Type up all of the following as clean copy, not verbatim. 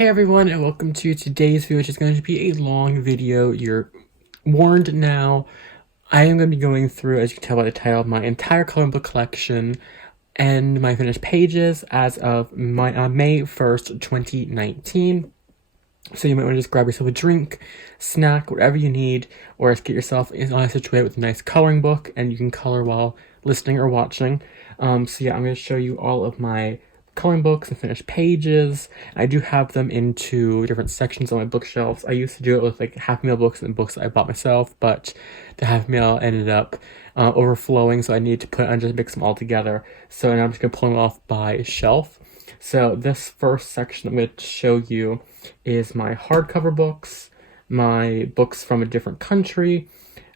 Hey everyone, and welcome to today's video, which is going to be a long video. You're warned now. I am going to be going through, as you can tell by the title, my entire coloring book collection and my finished pages as of May 1st, 2019. So you might want to just grab yourself a drink, snack, whatever you need, or just get yourself situated with a nice coloring book, and you can color while listening or watching. So yeah, I'm going to show you all of my coloring books and finished pages. I do have them into different sections on my bookshelves. I used to do it with like half mail books and books that I bought myself, but the half mail ended up overflowing, so I needed to just mix them all together. So now I'm just going to pull them off by shelf. So this first section I'm going to show you is my hardcover books, my books from a different country,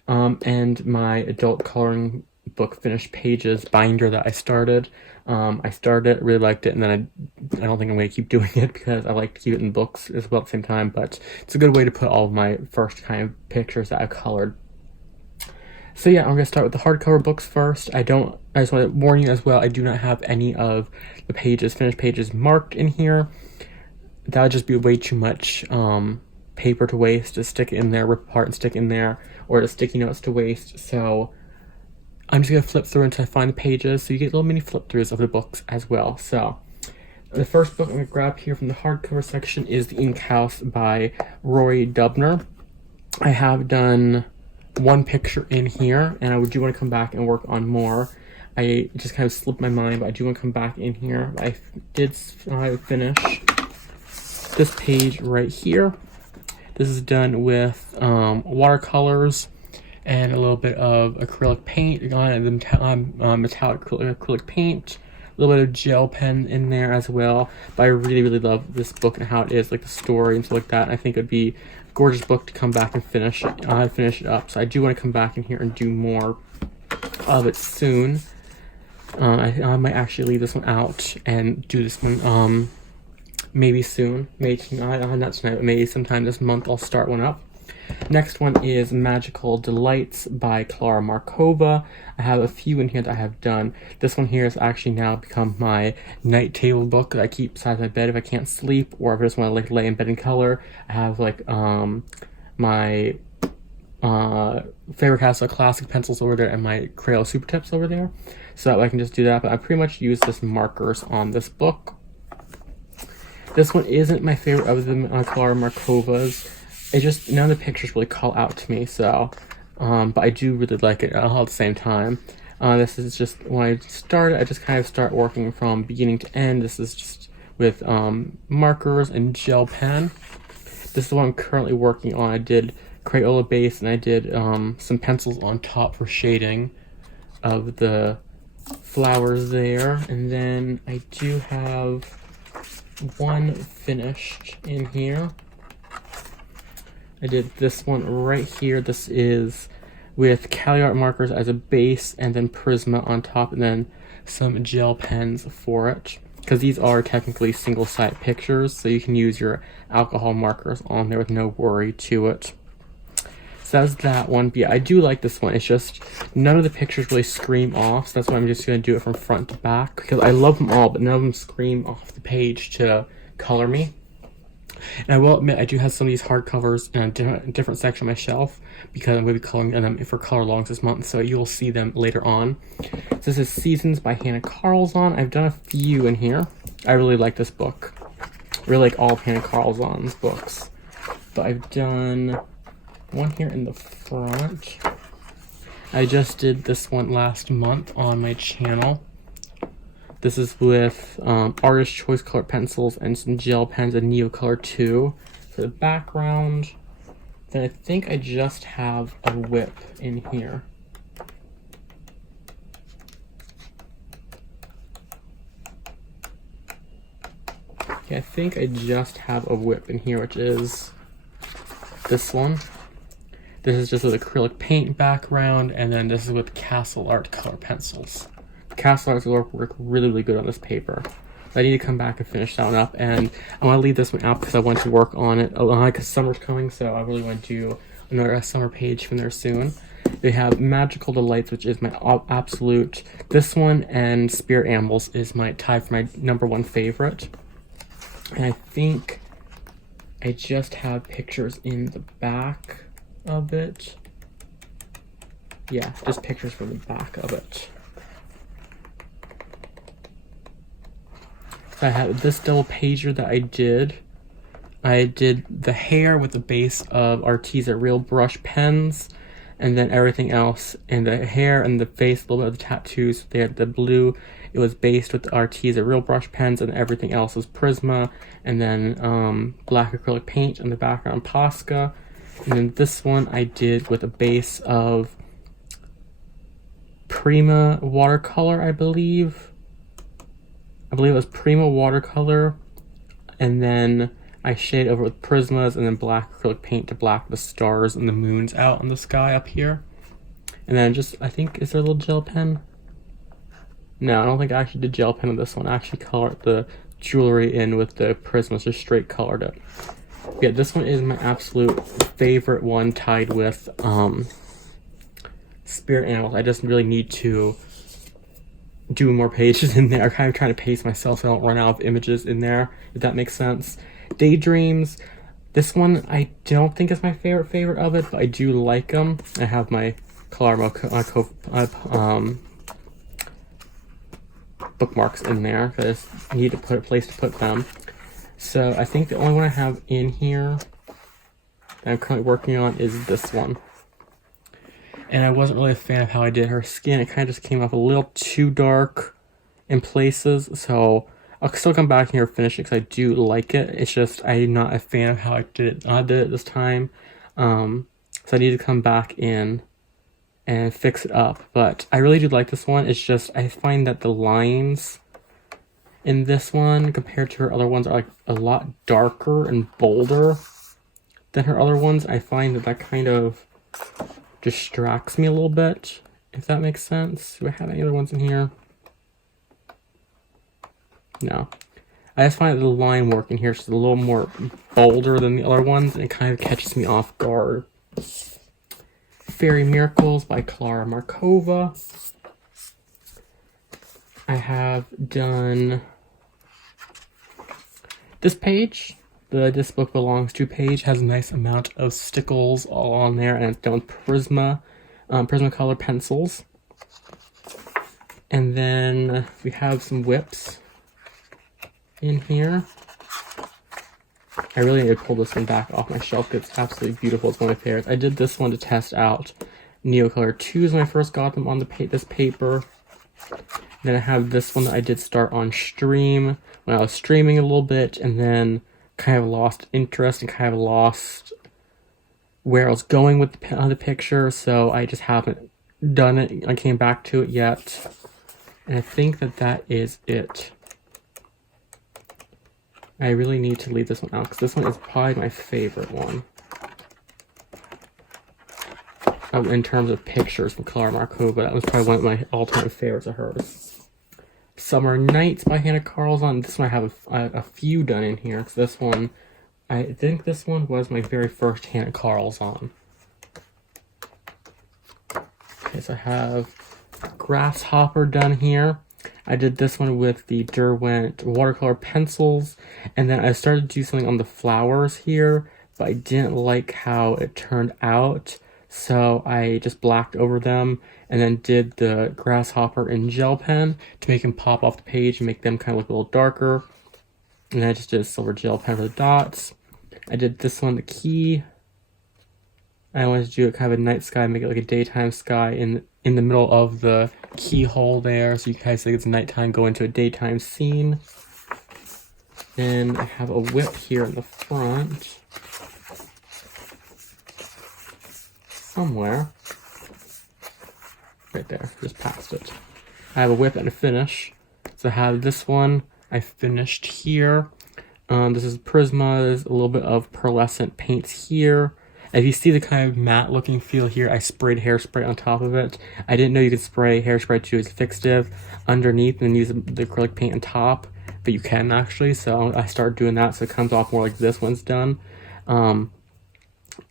and my adult coloring book finished pages binder that I started. I started it, really liked it, and then I don't think I'm going to keep doing it because I like to keep it in books as well at the same time, but it's a good way to put all of my first kind of pictures that I've colored. So yeah, I'm going to start with the hardcover books first. I just want to warn you as well, I do not have any of the finished pages marked in here. That would just be way too much paper to waste, to stick it in there, rip apart and stick in there, or the sticky notes to waste. So I'm just going to flip through until I find the pages, so you get little mini flip throughs of the books as well. So the first book I'm going to grab here from the hardcover section is The Ink House by Rory Dubner. I have done one picture in here, and I do want to come back and work on more. I just kind of slipped my mind, but I do want to come back in here. I did finish this page right here. This is done with watercolors and a little bit of acrylic paint, metallic acrylic paint, a little bit of gel pen in there as well. But I really love this book and how it is, like the story and stuff like that. I think it would be a gorgeous book to come back and finish it up. So I do want to come back in here and do more of it soon. I might actually leave this one out and do this one maybe soon. Maybe not tonight, but maybe sometime this month I'll start one up. Next one is Magical Delights by Klara Markova. I have a few in here that I have done. This one here has actually now become my night table book that I keep beside my bed if I can't sleep, or if I just want to like lay in bed and color. I have like my Faber-Castell Classic pencils over there and my Crayola Super Tips over there, so that way I can just do that. But I pretty much use this markers on this book. This one isn't my favorite other than Klara Markova's. It just, none of the pictures really call out to me, so, but I do really like it all at the same time. This is just, when I started, I just kind of start working from beginning to end. This is just with markers and gel pen. This is what I'm currently working on. I did Crayola base, and I did some pencils on top for shading of the flowers there. And then I do have one finished in here. I did this one right here. This is with Cali Art markers as a base, and then Prisma on top, and then some gel pens for it. Because these are technically single-side pictures, so you can use your alcohol markers on there with no worry to it. So that's that one. But yeah, I do like this one. It's just none of the pictures really scream off, so that's why I'm just going to do it from front to back. Because I love them all, but none of them scream off the page to color me. And I will admit, I do have some of these hardcovers in a different section of my shelf because I'm going to be coloring them for color longs this month, so you'll see them later on. So this is Seasons by Hannah Carlzon. I've done a few in here. I really like this book. I really like all of Hannah Carlzon's books. But I've done one here in the front. I just did this one last month on my channel. This is with Artist Choice Color Pencils and some gel pens and Neo Color 2 for the background. Then I think I just have a whip in here. Yeah, I think I just have a whip in here, which is this one. This is just with acrylic paint background, and then this is with Castle Art color pencils. Castle Art's work really good on this paper. I need to come back and finish that one up, and I want to leave this one out because I want to work on it because summer's coming, so I really want to do another summer page from there soon. They have Magical Delights, which is my absolute, this one and Spirit Animals is my tie for my #1 favorite. And I think I just have pictures in the back of it. Yeah, just pictures from the back of it. So I have this double pager that I did. I did the hair with the base of Arteza Real brush pens, and then everything else, and the hair and the face, a little bit of the tattoos. They had the blue. It was based with the Arteza Real brush pens, and everything else was Prisma, and then black acrylic paint in the background, Posca. And then this one I did with a base of Prima watercolor, I believe. I believe it was Prima watercolor, and then I shade over with Prismas and then black acrylic paint to black the stars and the moons out in the sky up here. And then just, I think, is there a little gel pen? No, I don't think I actually did gel pen on this one. I actually colored the jewelry in with the Prismas, just straight colored it. Yeah, this one is my absolute favorite one, tied with Spirit Animals. I just really need to do more pages in there. I'm kind of trying to pace myself so I don't run out of images in there, if that makes sense. Daydreams. This one I don't think is my favorite of it, but I do like them. I have my Colorant bookmarks in there because I need to put a place to put them. So I think the only one I have in here that I'm currently working on is this one. And I wasn't really a fan of how I did her skin. It kind of just came off a little too dark in places, so I'll still come back here and finish it because I do like it. It's just I'm not a fan of how I did it this time. So I need to come back in and fix it up. But I really do like this one. It's just I find that the lines in this one compared to her other ones are like a lot darker and bolder than her other ones. I find that kind of distracts me a little bit, if that makes sense. Do I have any other ones in here? No. I just find that the line work in here is just a little more bolder than the other ones, and it kind of catches me off guard. Fairy Miracles by Klara Markova. I have done this page. This book belongs to page, has a nice amount of stickles all on there, and it's done with Prismacolor pencils. And then we have some whips in here. I really need to pull this one back off my shelf because it's absolutely beautiful. It's one of my favorites. I did this one to test out Neocolor 2s when I first got them on this paper. Then I have this one that I did start on stream when I was streaming a little bit, and then kind of lost interest and kind of lost where I was going with the picture, so I just haven't done it. I came back to it yet, and I think that is it. I really need to leave this one out because this one is probably my favorite one in terms of pictures from Klara Markova. That was probably one of my all-time favorites of hers. Summer Nights by Hannah Carlson. This one I have a few done in here. So this one, I think this one was my very first Hannah Carlson. Okay, so I have Grasshopper done here. I did this one with the Derwent watercolor pencils, and then I started to do something on the flowers here, but I didn't like how it turned out, so I just blacked over them and then did the Grasshopper in gel pen to make them pop off the page and make them kind of look a little darker. And then I just did a silver gel pen for the dots. I did this one, the key. I wanted to do a kind of a night sky, make it like a daytime sky in the middle of the keyhole there, so you guys think it's nighttime, go into a daytime scene. And I have a whip here in the front. Somewhere. Right there, just past it. I have a whip and a finish. So I have this one, I finished here. This is Prisma's, a little bit of pearlescent paints here. If you see the kind of matte looking feel here, I sprayed hairspray on top of it. I didn't know you could spray hairspray to its fixative underneath and then use the acrylic paint on top, but you can actually, so I started doing that so it comes off more like this one's done. And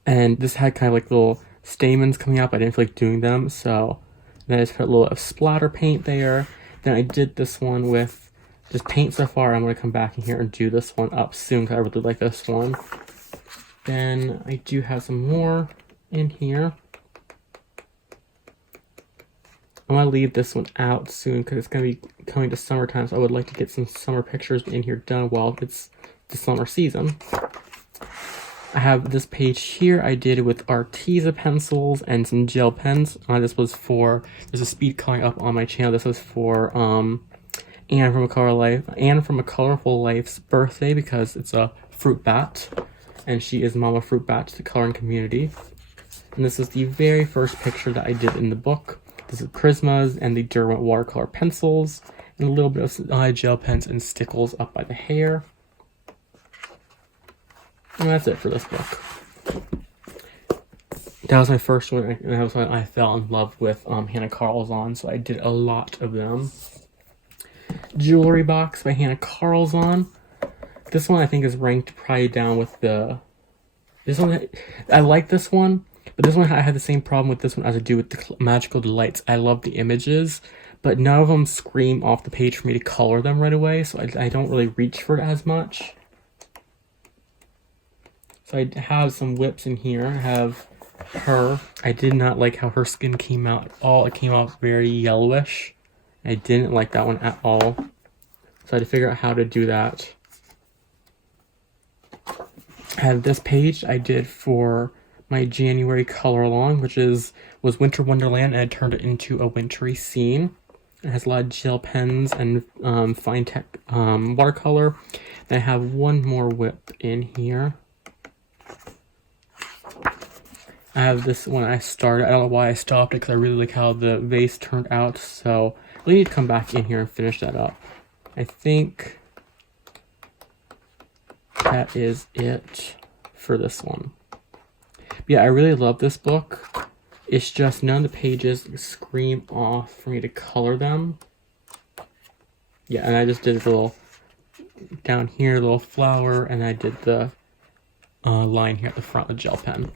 this had kind of like little stamens coming up. I didn't feel like doing them, so then I just put a little of splatter paint there. Then I did this one with just paint so far. I'm going to come back in here and do this one up soon because I really like this one. Then I do have some more in here. I'm going to leave this one out soon because it's going to be coming to summertime, so I would like to get some summer pictures in here done while it's the summer season. I have this page here I did with Arteza pencils and some gel pens. This was for, there's a speed coloring up on my channel. This was for Anne from a Colorful Life's birthday because it's a fruit bat, and she is Mama Fruit Bat to the coloring community. And this is the very first picture that I did in the book. This is Prismas and the Derwent watercolor pencils, and a little bit of gel pens and stickles up by the hair. And that's it for this book. That was my first one, and that was when I fell in love with Hannah Carlzon, so I did a lot of them. Jewelry Box by Hannah Carlzon. This one I think is ranked probably down with the... This one, I like this one, but this one I had the same problem with this one as I do with the Magical Delights. I love the images, but none of them scream off the page for me to color them right away, so I don't really reach for it as much. So I have some whips in here. I have her. I did not like how her skin came out at all. It came out very yellowish. I didn't like that one at all. So I had to figure out how to do that. I have this page I did for my January color along, which was Winter Wonderland, and I turned it into a wintry scene. It has a lot of gel pens and fine tech watercolor. Then I have one more whip in here. I have this one I started. I don't know why I stopped it because I really like how the vase turned out. So we need to come back in here and finish that up. I think that is it for this one. But yeah, I really love this book. It's just none of the pages scream off for me to color them. Yeah, and I just did a little down here, a little flower, and I did the line here at the front with gel pen.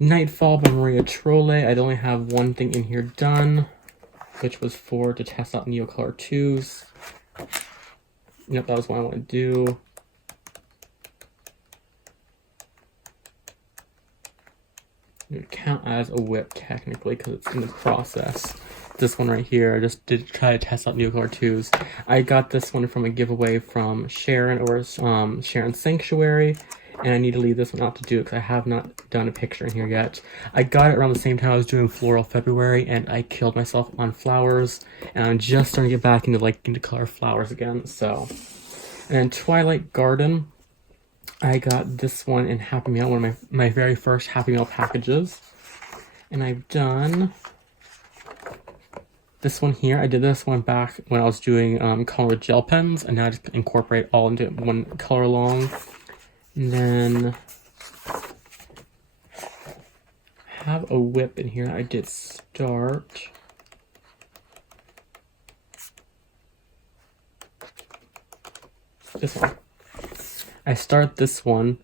Nightfall by Maria Trolle. I'd only have one thing in here done, which was to test out Neocolor 2s. Yep, that was what I want to do. It would count as a whip technically because it's in the process. This one right here, I just did try to test out Neocolor 2s. I got this one from a giveaway from Sharon or Sharon's Sanctuary. And I need to leave this one out to do it because I have not done a picture in here yet. I got it around the same time I was doing Floral February, and I killed myself on flowers. And I'm just starting to get back into liking to color flowers again. So, and then Twilight Garden, I got this one in Happy Meal, one of my very first Happy Meal packages. And I've done this one here. I did this one back when I was doing color with gel pens, and now I just incorporate all into one color along. And then have a whip in here. I did start. This one. I start this one.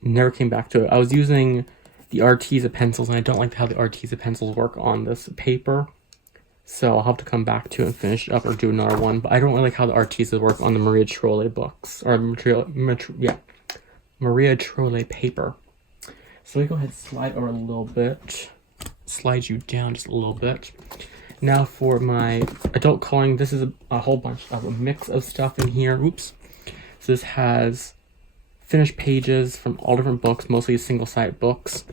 Never came back to it. I was using the Arteza pencils, and I don't like how the Arteza pencils work on this paper. So I'll have to come back to it and finish it up or do another one. But I don't really like how the Arteza work on the Maria Trolle books. Or Maria Trolle paper. So we go ahead and slide over a little bit. Slide you down just a little bit. Now for my adult coloring, this is a whole bunch of a mix of stuff in here. Oops. So this has finished pages from all different books, mostly single-sided books.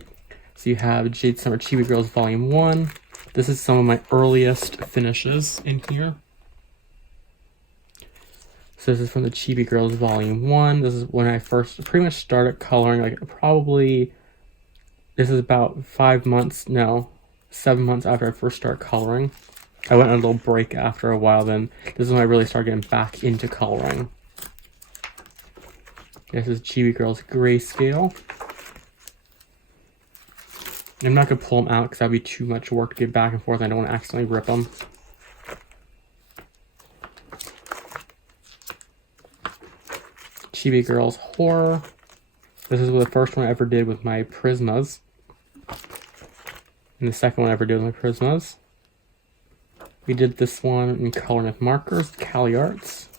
So you have Jade Summer Chibi Girls Volume 1. This is some of my earliest finishes in here. So this is from the Chibi Girls Volume 1. This is when I first pretty much started coloring, like probably, this is about 7 months after I first started coloring. I went on a little break after a while, then this is when I really started getting back into coloring. This is Chibi Girls Grayscale. I'm not going to pull them out because that would be too much work to get back and forth. I don't want to accidentally rip them. Chibi Girls Horror. This is the first one I ever did with my Prismas. And the second one I ever did with my Prismas. We did this one in Colorant markers, Cali Arts,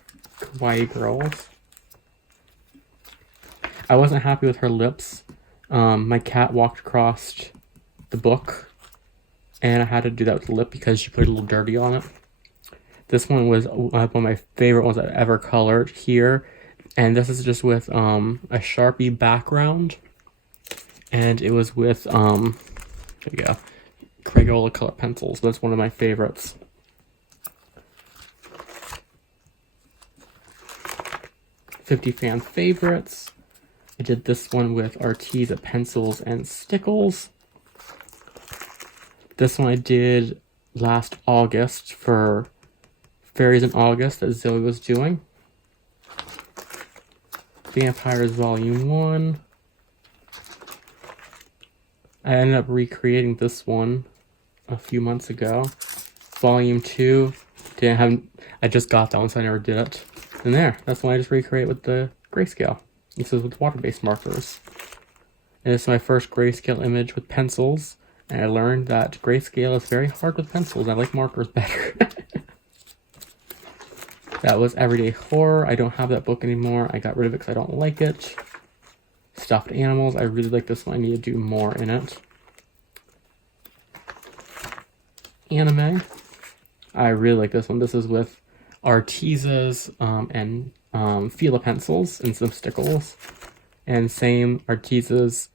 Kawaii Girls. I wasn't happy with her lips. My cat walked across the book, and I had to do that with the lip because she put a little dirty on it. This one was one of my favorite ones I've ever colored here. And this is just with a Sharpie background. And it was with, there we go, Crayola color pencils. That's one of my favorites. "50 fan favorites." I did this one with Arteza pencils and stickles. This one I did last August for Fairies in August that Zoe was doing. Vampires Volume 1. I ended up recreating this one a few months ago. Volume 2. I just got that one, so I never did it. And there, that's one I just recreate with the grayscale. This is with water-based markers. And this is my first grayscale image with pencils. And I learned that grayscale is very hard with pencils. I like markers better. That was Everyday Horror. I don't have that book anymore. I got rid of it because I don't like it. Stuffed Animals. I really like this one. I need to do more in it. Anime. I really like this one. This is with Arteza's and Fila pencils and some stickles. And same Arteza's,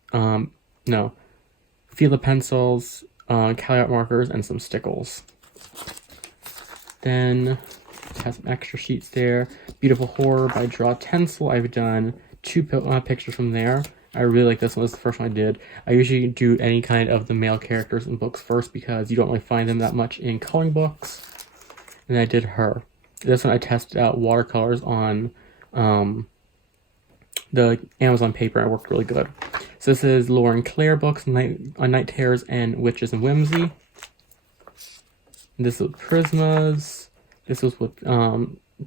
Fila pencils, Colorant markers, and some stickles. Then it has some extra sheets there. Beautiful Horror by Draw Tencil. I've done 2 pictures from there. I really like this one. This is the first one I did. I usually do any kind of the male characters in books first because you don't really find them that much in coloring books. And I did her. This one I tested out watercolors on the Amazon paper. It worked really good. So this is Lauren Claire books, Night Terrors and Witches and Whimsy. This was Prismas. This was with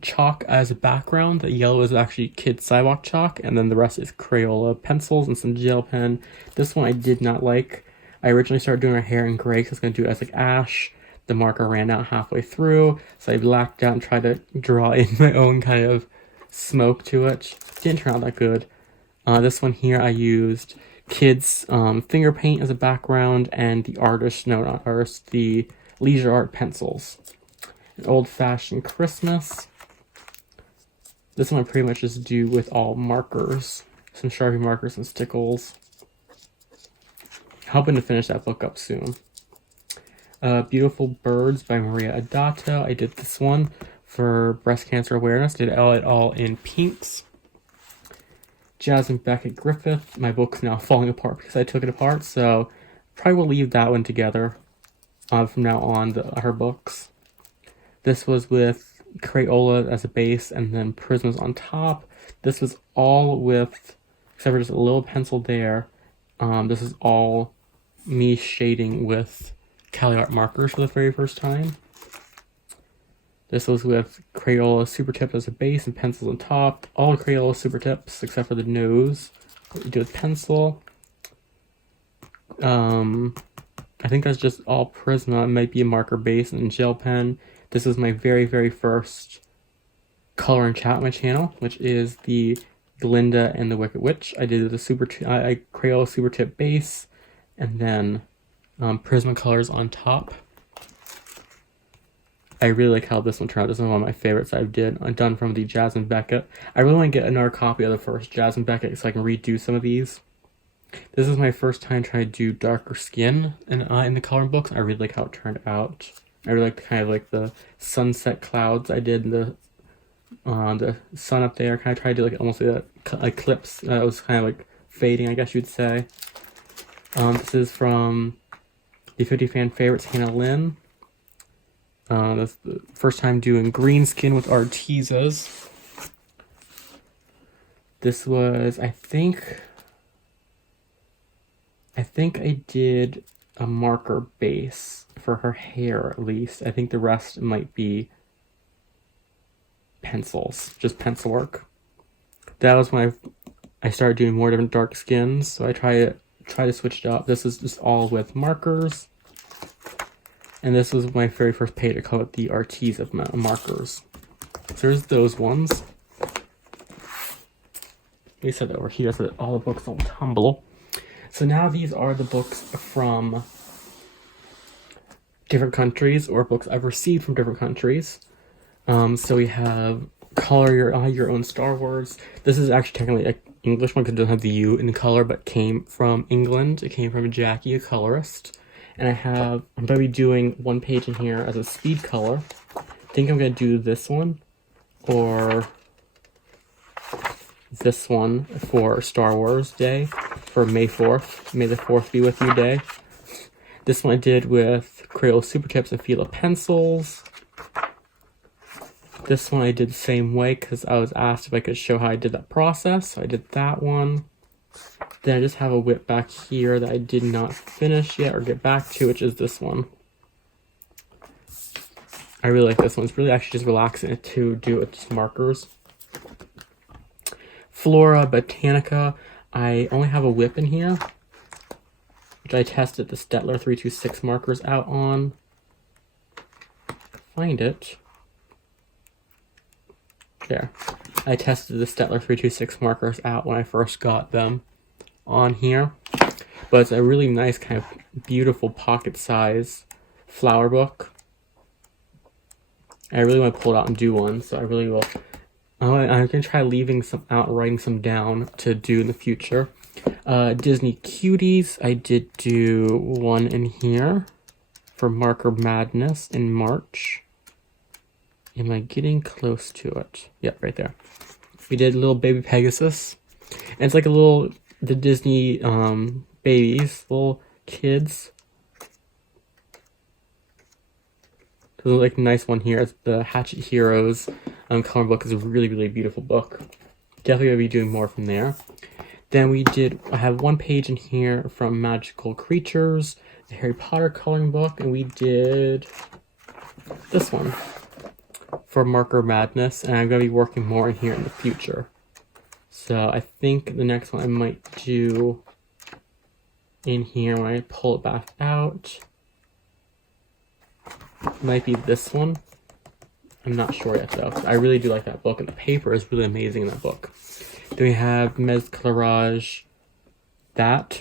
chalk as a background. The yellow is actually kid sidewalk chalk, and then the rest is Crayola pencils and some gel pen. This one I did not like. I originally started doing her hair in gray because I was going to do it as like ash. The marker ran out halfway through, so I blacked out and tried to draw in my own kind of smoke to it. Didn't turn out that good. This one here I used kids finger paint as a background and the the Leisure Art pencils. An Old-Fashioned Christmas. This one I pretty much just do with all markers. Some Sharpie markers and stickles. Hoping to finish that book up soon. Beautiful Birds by Maria Adato. I did this one for breast cancer awareness. Did it all in pinks. Jasmine Beckett Griffith. My book's now falling apart because I took it apart, so probably will leave that one together from now on, her books. This was with Crayola as a base and then Prismas on top. This was all with, except for just a little pencil there, this is all me shading with Caliart markers for the very first time. This was with Crayola Super Tip as a base and pencils on top. All Crayola Super Tips except for the nose. What you do with pencil. I think that's just all Prisma. It might be a marker base and gel pen. This is my very, very first color and chat on my channel, which is the Glinda and the Wicked Witch. I did the Crayola Super Tip base and then Prisma colors on top. I really like how this one turned out. This is one of my favorites I've done from the Jasmine Beckett. I really want to get another copy of the first Jasmine Beckett so I can redo some of these. This is my first time trying to do darker skin in the coloring books. I really like how it turned out. I really like the sunset clouds I did, the sun up there. Kind of tried to do like almost like an eclipse. It was kind of like fading, I guess you'd say. This is from the 50 fan favorites, Hannah Lynn. That's the first time doing green skin with Artezas. This was, I think I did a marker base for her hair at least. I think the rest might be pencils, just pencil work. That was when I started doing more different dark skins, so I try to switch it up. This is just all with markers. And this was my very first page to color the Arteza markers. So there's those ones. me set it over here so that all the books don't tumble. So now these are the books from different countries, or books I've received from different countries. So we have Color Your Own Star Wars. This is actually technically an English one because it doesn't have the U in the color, but came from England. It came from Jackie, a colorist. And I'm going to be doing one page in here as a speed color. I think I'm going to do this one, or this one for Star Wars Day, for May 4th. May the 4th be with you day. This one I did with Crayola Super Tips and Fila pencils. This one I did the same way because I was asked if I could show how I did that process. So I did that one. Then I just have a whip back here that I did not finish yet or get back to, which is this one. I really like this one. It's really actually just relaxing to do with just markers. Flora Botanica. I only have a whip in here, which I tested the Stettler 326 markers out on. Find it. There. I tested the Stettler 326 markers out when I first got them on here. But it's a really nice, kind of beautiful pocket size flower book. I really want to pull it out and do one, so I really will. I'm going to try leaving some out, writing some down to do in the future. Disney Cuties, I did do one in here for Marker Madness in March. Am I getting close to it? Yep, right there. We did little baby Pegasus. And it's like the Disney babies, little kids. There's like a nice one here. It's the Hatchet Heroes color book. Is a really, really beautiful book. Definitely going to be doing more from there. Then I have one page in here from Magical Creatures, the Harry Potter coloring book, and we did this one for Marker Madness, and I'm going to be working more in here in the future. So I think the next one I might do in here when I pull it back out might be this one. I'm not sure yet though. I really do like that book, and the paper is really amazing in that book. Then we have Mes Clarage. That.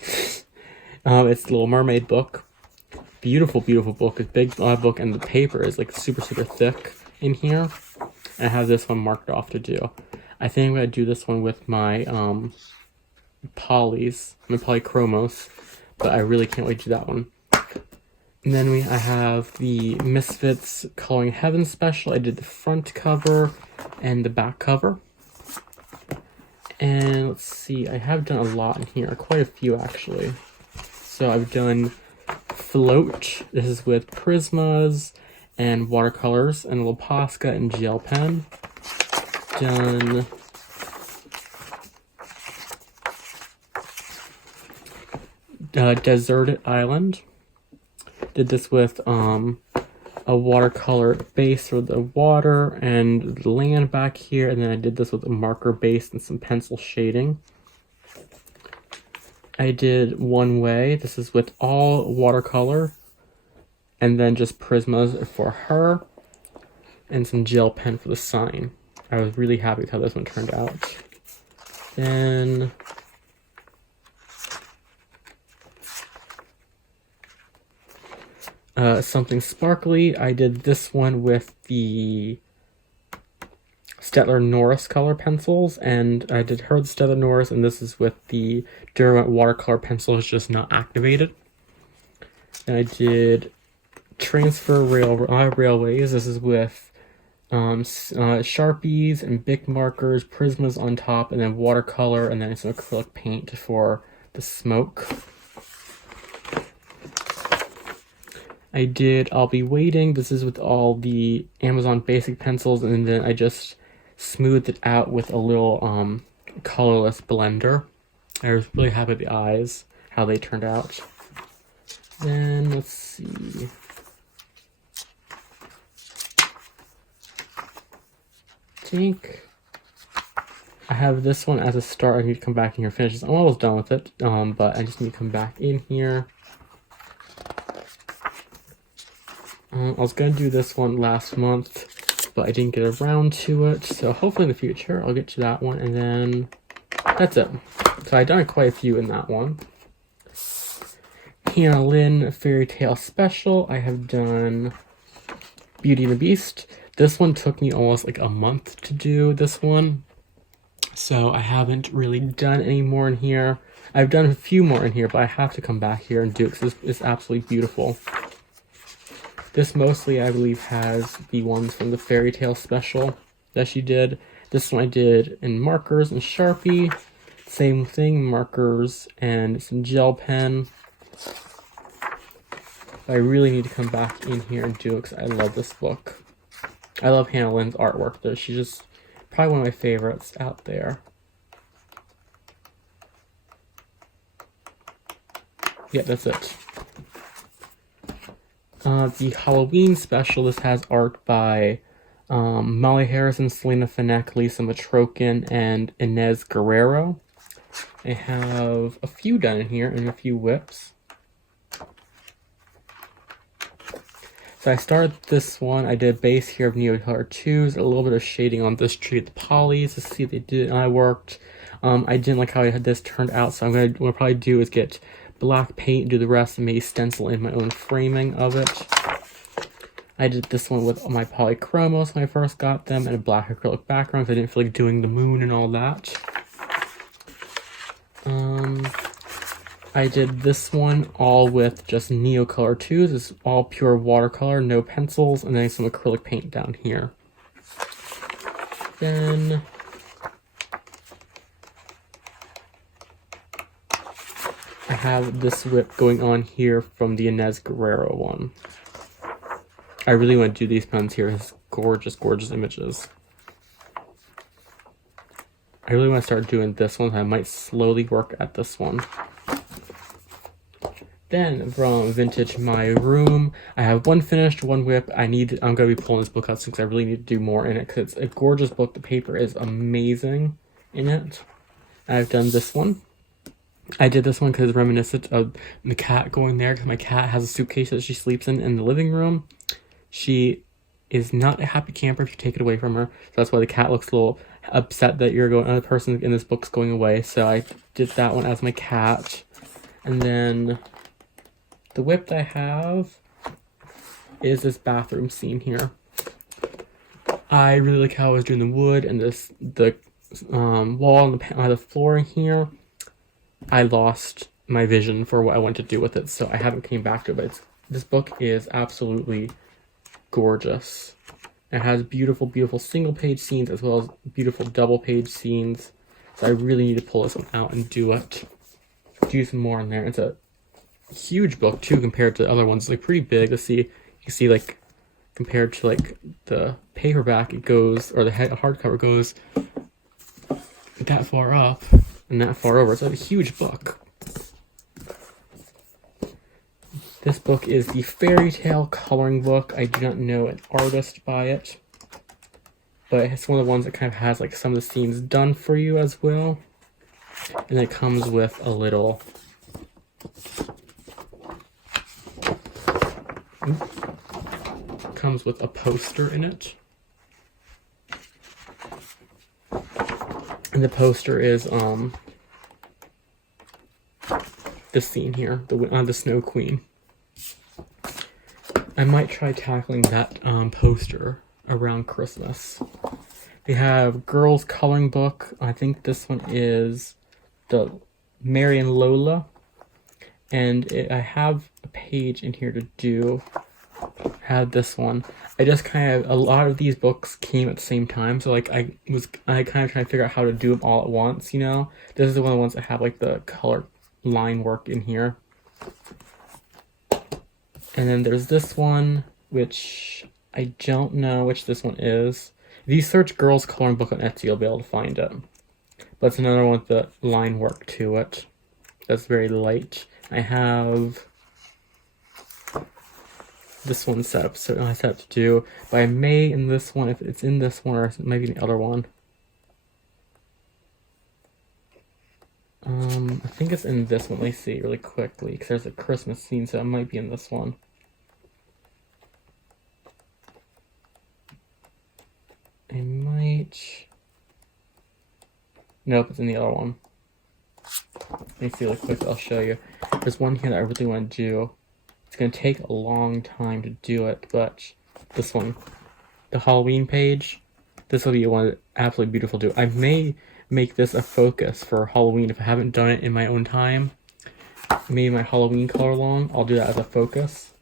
It's the Little Mermaid book. Beautiful, beautiful book. It's a big book, and the paper is like super, super thick in here. And I have this one marked off to do. I think I'm going to do this one with my polys, my polychromos, but I really can't wait to do that one. And then I have the Misfits Coloring Heaven special. I did the front cover and the back cover. And let's see, I have done a lot in here, quite a few actually. So I've done Float. This is with Prismas and watercolors and a little Posca and gel pen. Done Deserted Island. Did this with a watercolor base for the water and the land back here, and then I did this with a marker base and some pencil shading. I did One Way. This is with all watercolor and then just Prismas for her and some gel pen for the sign. I was really happy with how this one turned out. Then something sparkly. I did this one with the Stettler Norris color pencils, and I did her the Stettler Norris, and this is with the Derwent watercolor pencils, just not activated. And I did Transfer Railways. This is with Sharpies and Bic markers, Prismas on top, and then watercolor, and then some acrylic paint for the smoke. I did I'll Be Waiting. This is with all the Amazon basic pencils, and then I just smoothed it out with a little colorless blender. I was really happy with the eyes, how they turned out. Then let's see. I think I have this one as a start. I need to come back in here and finish this. I'm almost done with it, but I just need to come back in here. I was going to do this one last month, but I didn't get around to it, so hopefully in the future I'll get to that one. And then that's it. So I've done quite a few in that one. Hannah Lynn Fairy Tale Special. I have done Beauty and the Beast. This one took me almost like a month to do this one. So I haven't really done any more in here. I've done a few more in here, but I have to come back here and do it because it's absolutely beautiful. This mostly, I believe, has the ones from the Fairy Tale Special that she did. This one I did in markers and Sharpie. Same thing, markers and some gel pen. I really need to come back in here and do it because I love this book. I love Hannah Lynn's artwork though. She's just probably one of my favorites out there. Yeah, that's it. The Halloween special, this has art by Molly Harrison, Selena Finneck, Lisa Matrokin, and Inez Guerrero. I have a few done in here and a few whips. So I started this one. I did a base here of Neocolor 2s, a little bit of shading on this tree with the polys to see if they did, and I worked. I didn't like how I had this turned out, so what I'll probably do is get black paint, do the rest, and maybe stencil in my own framing of it. I did this one with my polychromos when I first got them, and a black acrylic background, because I didn't feel like doing the moon and all that. I did this one all with just Neocolor 2s. It's all pure watercolor, no pencils, and then some acrylic paint down here. Then I have this whip going on here from the Inez Guerrero one. I really want to do these pens here. It's gorgeous, gorgeous images. I really want to start doing this one. I might slowly work at this one. Then from Vintage My Room, I have one finished, one whip. I'm going to be pulling this book out soon because I really need to do more in it because it's a gorgeous book. The paper is amazing in it. I've done this one. I did this one because it's reminiscent of the cat going there because my cat has a suitcase that she sleeps in the living room. She is not a happy camper if you take it away from her. So that's why the cat looks a little upset that another person in this book's going away. So I did that one as my cat. And then the whip that I have is this bathroom scene here. I really like how I was doing the wood and the wall and the floor in here. I lost my vision for what I want to do with it, so I haven't came back to it. But this book is absolutely gorgeous. It has beautiful, beautiful single-page scenes as well as beautiful double-page scenes. So I really need to pull this one out and do it. Do some more in there. It's a huge book too compared to other ones. It's like pretty big. Let's see. You can see like compared to like the paperback, it goes, or the hardcover goes that far up and that far over. It's a huge book. This book is the Fairy Tale Coloring Book. I do not know an artist by it, but it's one of the ones that kind of has like some of the scenes done for you as well. And it comes with a little comes with a poster in it. And the poster is this scene here, the Snow Queen. I might try tackling that poster around Christmas. They have Girls Coloring Book. I think this one is the Mary and Lola. And I have a page in here to do. I had this one. I just kind of, a lot of these books came at the same time. So like I kind of trying to figure out how to do them all at once, you know? This is one of the ones that have like the color line work in here. And then there's this one, which I don't know which this one is. If you search Girls Coloring Book on Etsy, you'll be able to find it. But it's another one with the line work to it. That's very light. I have this one set up, so I set up to do. But I may in this one, if it's in this one, or maybe the other one. I think it's in this one. Let me see really quickly, because there's a Christmas scene, so it might be in this one. I might... Nope, it's in the other one. Let me see really quick, I'll show you. There's one here that I really want to do. It's going to take a long time to do it, but this one, the Halloween page, this will be one absolutely beautiful to do. I may make this a focus for Halloween if I haven't done it in my own time. Maybe my Halloween color along, I'll do that as a focus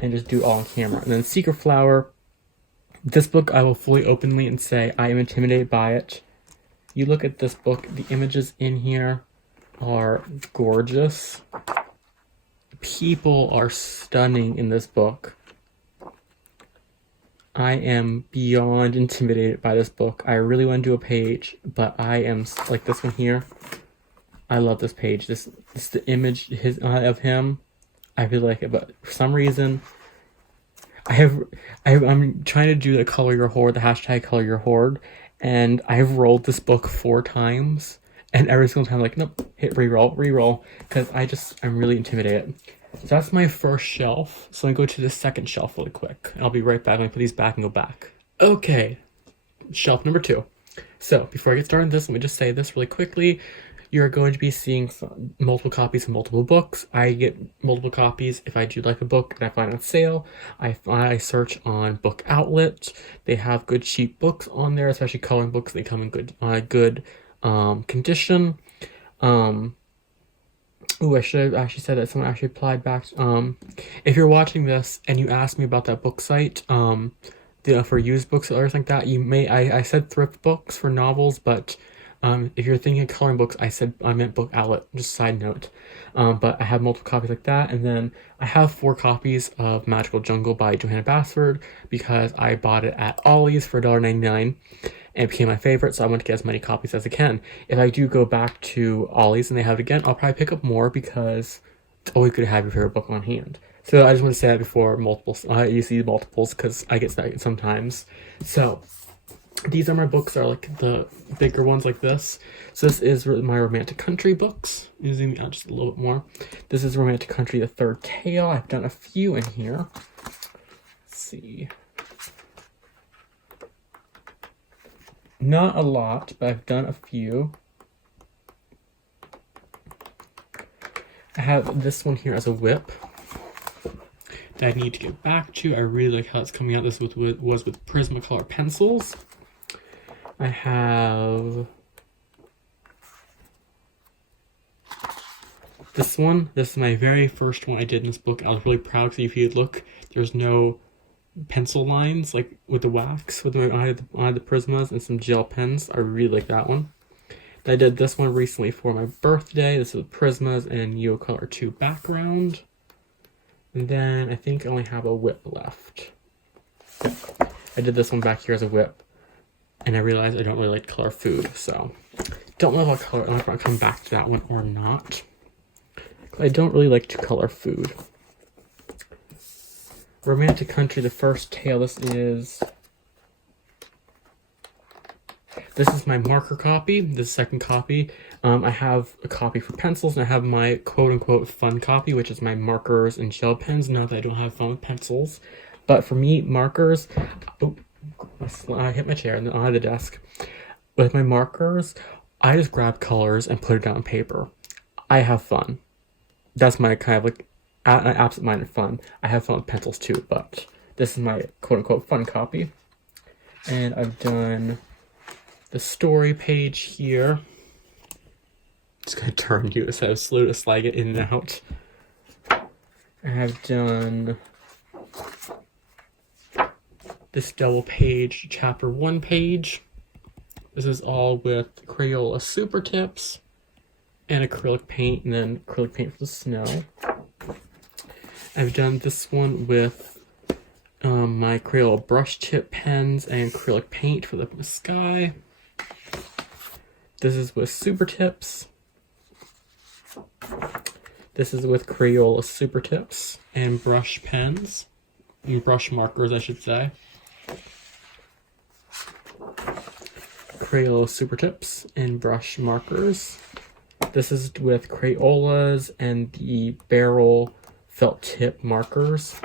and just do it all on camera. And then Secret Flower, this book I will fully openly and say I am intimidated by it. You look at this book, the images in here are gorgeous. People are stunning in this book. I am beyond intimidated by this book. I really want to do a page, but I am, like this one here, I love this page. This is the image of him. I really like it, but for some reason, I'm trying to do the color your horde, the hashtag color your horde, and I've rolled this book 4 times, and every single time I'm like, nope, hit reroll, because I'm really intimidated. So that's my first shelf, so I'm going to go to the second shelf really quick. I'll be right back. I'm going to put these back and go back. Okay, shelf number 2. So before I get started on this, let me just say this really quickly. You're going to be seeing multiple copies of multiple books. I get multiple copies if I do like a book and I find it on sale. I search on Book Outlet. They have good cheap books on there, especially coloring books. They come in good condition. I should have actually said that someone actually replied back. If you're watching this and you ask me about that book site, for used books or something like that, you may. I said thrift books for novels, but if you're thinking of coloring books, I meant Book Outlet, just side note. But I have multiple copies like that, and then I have 4 copies of Magical Jungle by Johanna Basford because I bought it at Ollie's for $1.99 and it became my favorite, so I want to get as many copies as I can. If I do go back to Ollie's and they have it again, I'll probably pick up more because it's always good to have your favorite book on hand. So I just want to say that before you see multiples, because I get that sometimes. So these are my books, are like the bigger ones like this. So this is my Romantic Country books. Zoom out just a little bit more. This is Romantic Country, the third tale. I've done a few in here. Let's see. Not a lot, but I've done a few. I have this one here as a whip that I need to get back to. I really like how it's coming out. This was with Prismacolor pencils. I have this one. This is my very first one I did in this book. I was really proud because if you look, there's no pencil lines like with the wax. I had the Prismas and some gel pens. I really like that one. I did this one recently for my birthday. This is with Prismas and Color 2 background. And then I think I only have a whip left. I did this one back here as a whip. And I realized I don't really like to color food, so don't know if I'll come back to that one or not. I don't really like to color food. Romantic Country, the first tale. This is my marker copy. The second copy. I have a copy for pencils, and I have my quote-unquote fun copy, which is my markers and gel pens. Not that I don't have fun with pencils, but for me, markers... Oh, I hit my chair and then on the desk. With my markers, I just grab colors and put it down on paper. I have fun. That's my kind of like absent-minded fun. I have fun with pencils too, but this is my quote-unquote fun copy. And I've done the story page here. Just gonna turn you so slow to slide it in and out. I have done this double page chapter 1 page. This is all with Crayola Super Tips and acrylic paint, and then acrylic paint for the snow. I've done this one with my Crayola brush tip pens and acrylic paint for the sky. This is with Super Tips. This is with Crayola Super Tips and brush pens, and brush markers, I should say. Crayola Super Tips and brush markers. This is with Crayolas and the barrel felt tip markers.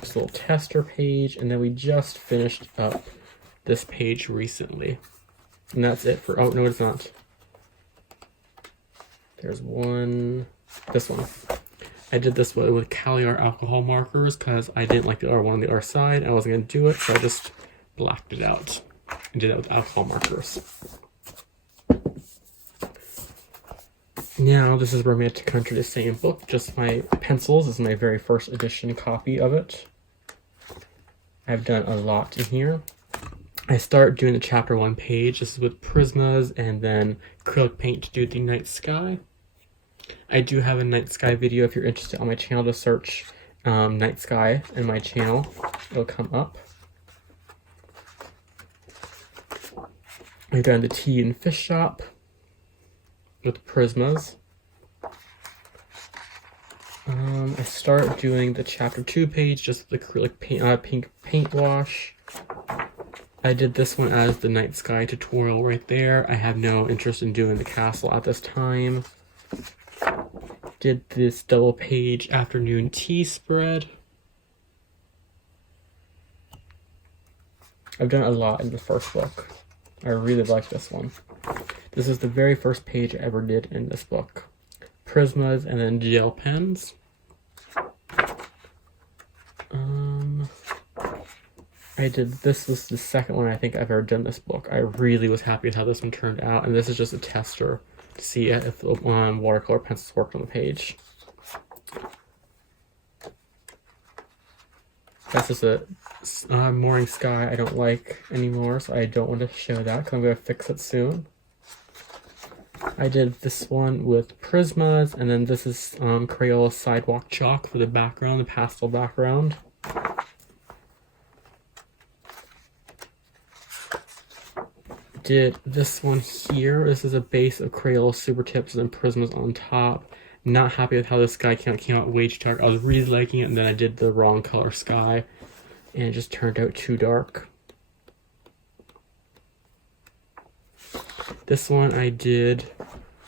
This little tester page, and then we just finished up this page recently. And that's it for, oh, no, it's not. There's one, this one. I did this with CaliArt alcohol markers because I didn't like the other one on the other side. I wasn't going to do it, so I just blacked it out and did it with alcohol markers. Now, this is Romantic Country, the same book, just my pencils. This is my very first edition copy of it. I've done a lot in here. I start doing the chapter 1 page. This is with Prismas and then acrylic paint to do the night sky. I do have a night sky video if you're interested on my channel. To search night sky in my channel. It'll come up. I've done the tea and fish shop with Prismas. I start doing the chapter 2 page just with acrylic paint, pink paint wash. I did this one as the night sky tutorial right there. I have no interest in doing the castle at this time. Did this double page afternoon tea spread. I've done a lot in the first book. I really like this one. This is the very first page I ever did in this book. Prismas and then gel pens. This was the second one I think I've ever done this book. I really was happy with how this one turned out, and this is just a tester to see if watercolor pencils worked on the page. That's just a morning sky I don't like anymore, so I don't want to show that because I'm going to fix it soon. I did this one with Prismas, and then this is Crayola Sidewalk Chalk for the background, the pastel background. Did this one here. This is a base of Crayola Super Tips and Prismas on top. Not happy with how this sky came out way too dark. I was really liking it, and then I did the wrong color sky, and it just turned out too dark. This one I did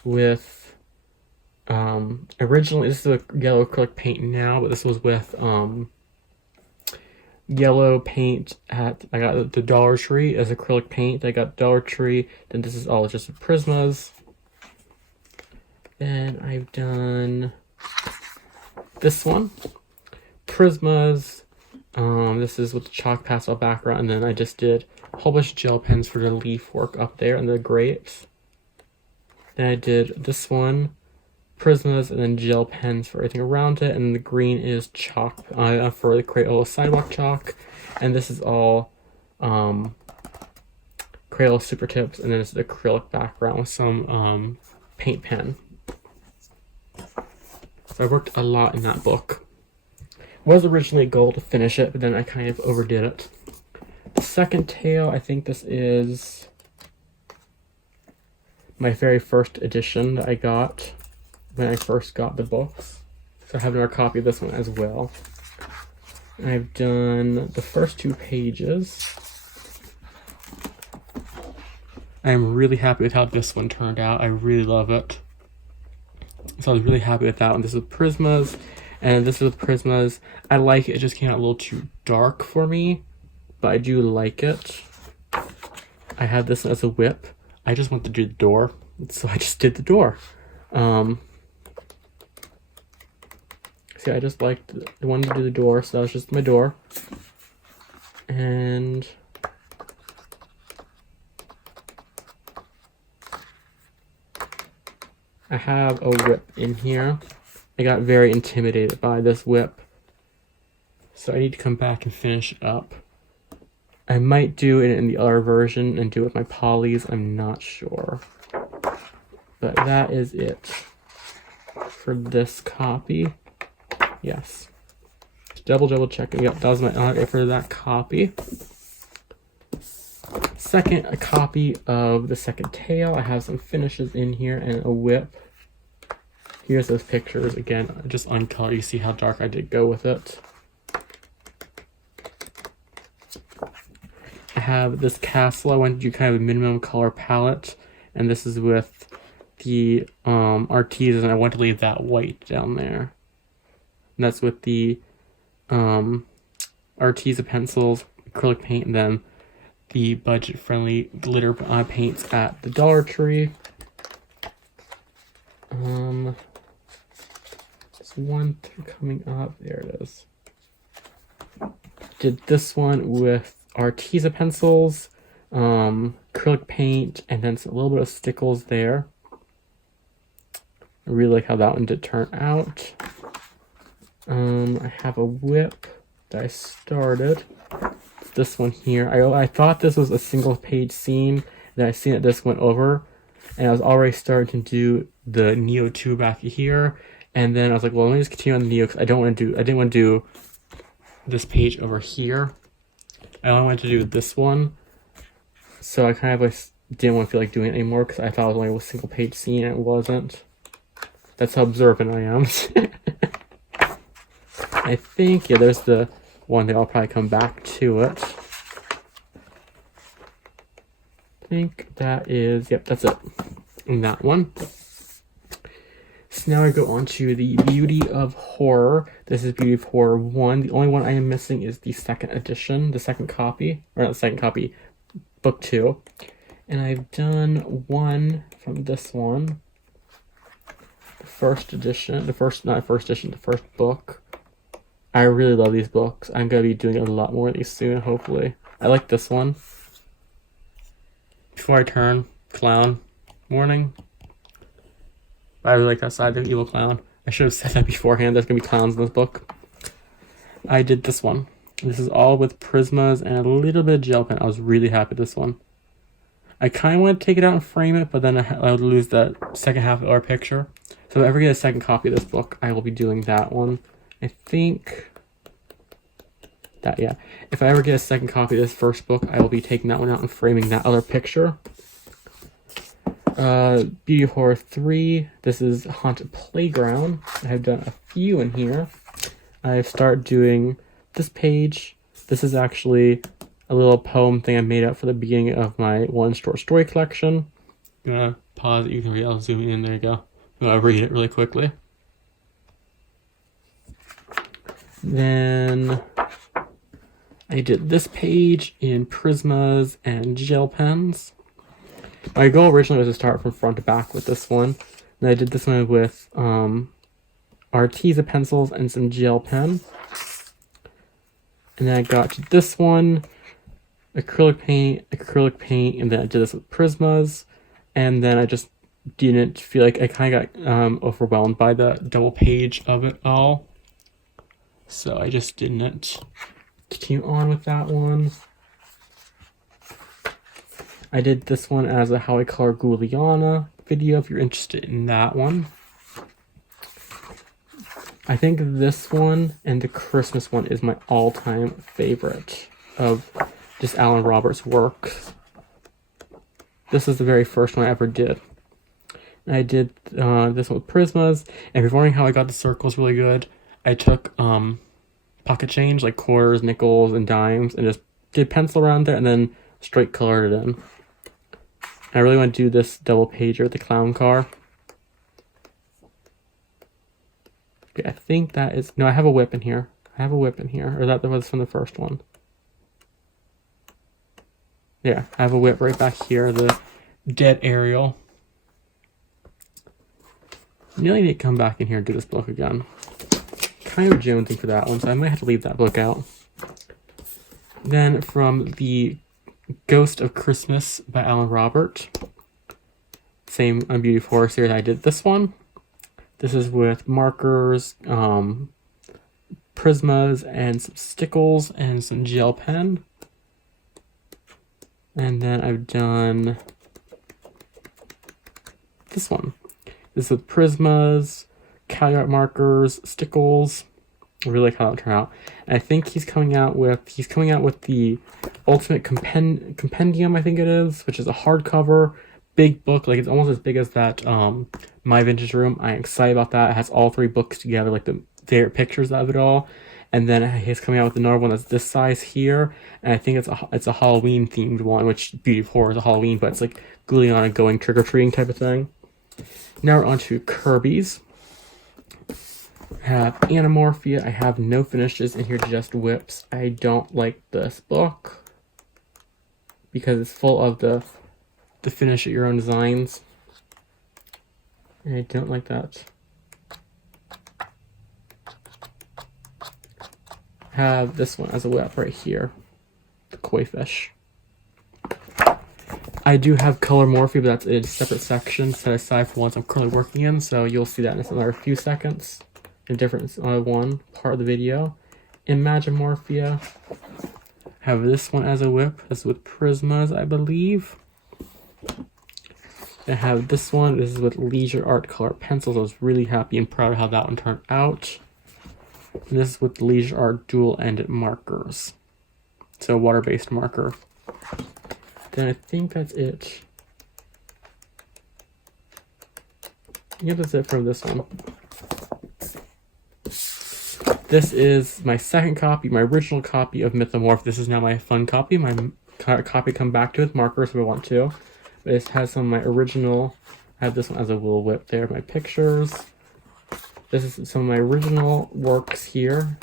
with, originally, this is a yellow acrylic paint now, but this was with, yellow paint I got at the Dollar Tree as acrylic paint. I got Dollar Tree. Then this is all just Prismas. Then I've done this one, Prismas. This is with the chalk pastel background, and then I just did a whole bunch of gel pens for the leaf work up there and the grapes. Then I did this one, Prismas, and then gel pens for everything around it, and the green is chalk for the Crayola Sidewalk Chalk, and this is all Crayola Super Tips, and then it's the acrylic background with some paint pen. So I worked a lot in that book. Was originally a goal to finish it, but then I kind of overdid it. The second tale, I think this is my very first edition that I got when I first got the books. So I have another copy of this one as well. I've done the first 2 pages. I'm really happy with how this one turned out. I really love it. So I was really happy with that one. This is Prismas, and this is Prismas. I like it. It just came out a little too dark for me, but I do like it. I have this as a whip. I just want to do the door, so I just did the door. See, I just liked the one to do the door, so that was just my door. And I have a whip in here. I got very intimidated by this whip, so I need to come back and finish up. I might do it in the other version and do it with my polys, I'm not sure. But that is it for this copy. Yes. Double checking. Yep, that was my for that copy. Second, a copy of the second tale. I have some finishes in here and a whip. Here's those pictures again, just uncolored. You see how dark I did go with it. I have this castle. I went to do kind of a minimum color palette, and this is with the Artisan. I want to leave that white down there. And that's with the Artisan pencils, acrylic paint, and then the budget-friendly glitter paints at the Dollar Tree. There's one coming up. There it is. Did this one with Arteza pencils, acrylic paint, and then a little bit of stickles there. I really like how that one did turn out. I have a whip that I started. It's this one here. I thought this was a single page scene, then I seen that this went over, and I was already starting to do the Neo 2 back here, and then I was like, well, let me just continue on the Neo, because I didn't want to do this page over here. I only wanted to do this one, so I kind of like didn't want to feel like doing it anymore, because I thought it was only a single page scene, and it wasn't. That's how observant I am. I think, yeah, there's the one that I'll probably come back to it. I think that is, yep, that's it. In that one. So now I go on to the Beauty of Horror. This is Beauty of Horror 1. The only one I am missing is the second edition, the second copy, or not the second copy, book 2. And I've done one from this one. The first edition, the first book. I really love these books. I'm going to be doing a lot more of these soon, hopefully. I like this one. Before I Turn, Clown, Warning. I really like that side, the evil clown. I should have said that beforehand. There's going to be clowns in this book. I did this one. This is all with Prismas and a little bit of gel pen. I was really happy with this one. I kind of want to take it out and frame it, but then I would lose that second half of our picture. So if I ever get a second copy of this book, I will be doing that one. I think that, yeah. If I ever get a second copy of this first book, I will be taking that one out and framing that other picture. Beauty of Horror 3. This is Haunted Playground. I have done a few in here. I've started doing this page. This is actually a little poem thing I made up for the beginning of my one short story collection. I'm gonna pause it, you can read it, I'll zoom in, there you go. I'm gonna read it really quickly. Then I did this page in Prismas and gel pens. My goal originally was to start from front to back with this one. And I did this one with Arteza pencils and some gel pen. And then I got to this one, acrylic paint, and then I did this with Prismas. And then I just didn't feel like, I kind of got overwhelmed by the double page of it all. So I just didn't continue on with that one. I did this one as a How I Color Juliana video, if you're interested in that one. I think this one and the Christmas one is my all-time favorite of just Alan Roberts' work. This is the very first one I ever did. And I did this one with Prismas, and if you're wondering how I got the circles really good, I took pocket change, like quarters, nickels, and dimes, and just did pencil around there, and then straight colored it in. I really want to do this double pager with the clown car. Okay, I think that is... No, I have a whip in here. Or that was from the first one. Yeah, I have a whip right back here. The dead Ariel. Nearly need to come back in here and do this book again. Kind of jonesing for that one, so I might have to leave that book out. Then from the Ghost of Christmas by Alan Robert. Same on Beauty of Horror series, I did this one. This is with markers, Prismas, and some stickles, and some gel pen. And then I've done this one. This is with Prismas, Calyart markers, stickles. I really like how that turned out. And I think he's coming out with the Ultimate Compendium, I think it is, which is a hardcover, big book. Like, it's almost as big as that My Vintage Room. I'm excited about that. It has all 3 books together, like the favorite pictures of it all. And then he's coming out with another one that's this size here. And I think it's a Halloween themed one, which Beauty of Horror is a Halloween, but it's like Juliana going trick-or-treating type of thing. Now we're on to Kirby's. I have Anamorphia. I have no finishes in here, just whips. I don't like this book. because it's full of the finish your own designs. And I don't like that. Have this one as a whip right here, the koi fish. I do have color morphe, but that's in a separate section set aside for ones I'm currently working in, so you'll see that in another few seconds, in a different one part of the video. Imagimorphia. Have this one as a whip. This is with Prismas, I believe. I have this one. This is with Leisure Art Color Pencils. I was really happy and proud of how that one turned out. And this is with Leisure Art Dual-Ended Markers. So water-based marker. Then I think that's it. Yeah, that's it from this one. This is my second copy, my original copy of Mythomorph. This is now my fun copy. My copy come back to with markers if I want to. But it has some of my original. I have this one as a little whip there, my pictures. This is some of my original works here.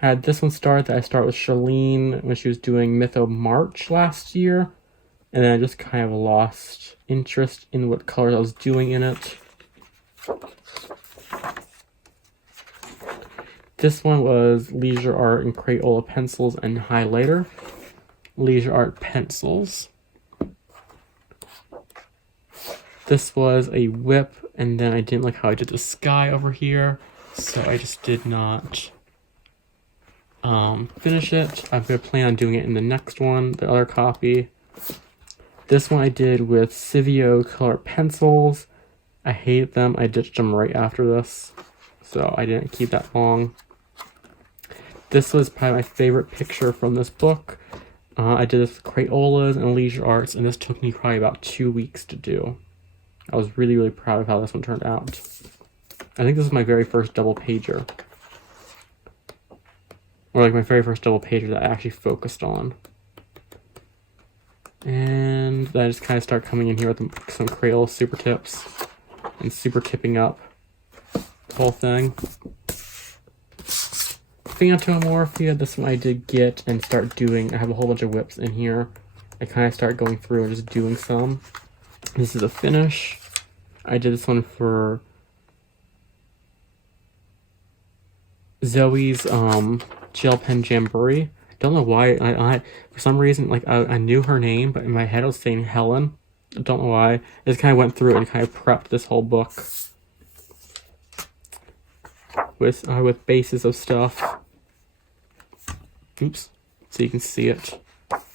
I had this one started. I started with Shalene when she was doing Mytho March last year. And then I just kind of lost interest in what colors I was doing in it. This one was Leisure Art and Crayola pencils and highlighter. Leisure Art pencils. This was a whip, and then I didn't like how I did the sky over here, so I just did not finish it. I'm going to plan on doing it in the next one, the other copy. This one I did with Civio color pencils. I hate them. I ditched them right after this, so I didn't keep that long. This was probably my favorite picture from this book. I did this with Crayolas and Leisure Arts, and this took me probably about 2 weeks to do. I was really, really proud of how this one turned out. I think this is my very first double pager. Or like my very first double pager that I actually focused on. And then I just kind of start coming in here with some Crayola super tips. And super tipping up the whole thing. Phantomorphia, this one I did get and start doing. I have a whole bunch of whips in here. I kind of start going through and just doing some. This is a finish. I did this one for Zoe's gel pen jamboree. Don't know why. I for some reason, like I knew her name, but in my head I was saying Helen. I don't know why. I just kind of went through and kind of prepped this whole book with bases of stuff. Oops, so you can see it.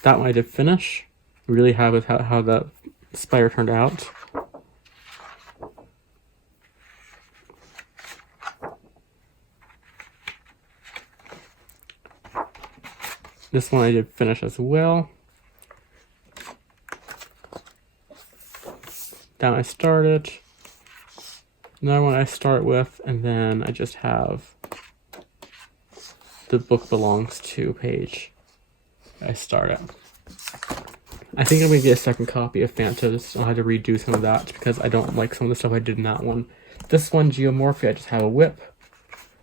That one I did finish. Really happy with how the spider turned out. This one I did finish as well. That one I started. Another one I start with, and then I just have the book belongs to page I start at. I think I'm going to get a second copy of Fantasia. I'll have to redo some of that because I don't like some of the stuff I did in that one. This one, Geomorphia, I just have a whip.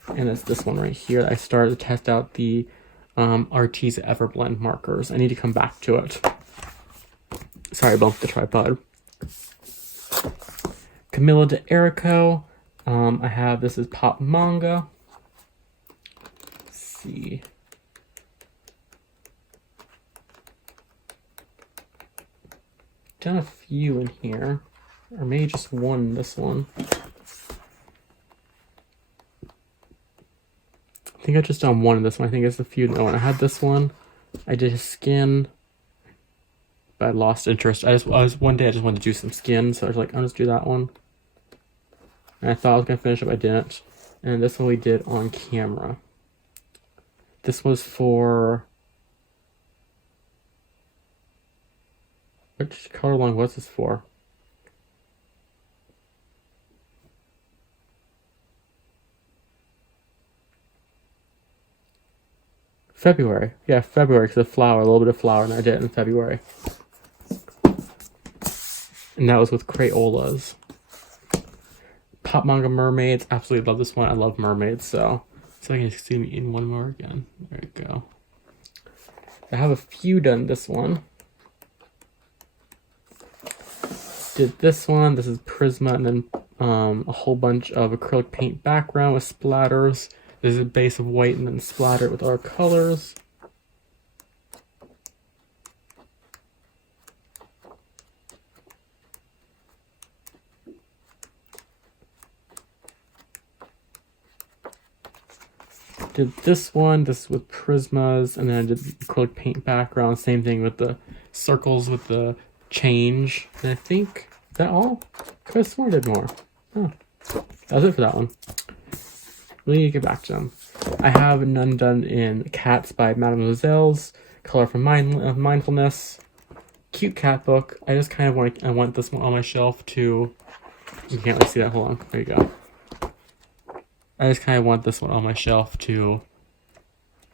And it's this one right here. I started to test out the Arteza Everblend markers. I need to come back to it. Sorry, I bumped the tripod. Camilla de Eyeko. I have, this is Pop Manga. Let's see. Done a few in here, or maybe just one in this one. I think I've just done one in this one. I think it's a few. No, when I had this one, I did his skin, but I lost interest. One day I just wanted to do some skin, so I was like, I'll just do that one. And I thought I was gonna finish it, but I didn't. And this one we did on camera. This was for, which color line was this for? February. Yeah, February, because of flower, a little bit of flower, and I did it in February. And that was with Crayolas. Pop Manga Mermaids. Absolutely love this one. I love mermaids, so I can see me in one more again. There we go. I have a few done this one. Did this one. This is Prisma, and then a whole bunch of acrylic paint background with splatters. This is a base of white and then splattered with our colors. Did this one, this with Prismas, and then I did acrylic paint background. Same thing with the circles with the change. And I think, is that all? Could have sworn I did more. Oh, that was it for that one. We need to get back to them. I have none done in Cats by Mademoiselle's, Color for Mindfulness, cute cat book. I just kind of want this one on my shelf to, you can't really see that, hold on, there you go. I just kind of want this one on my shelf to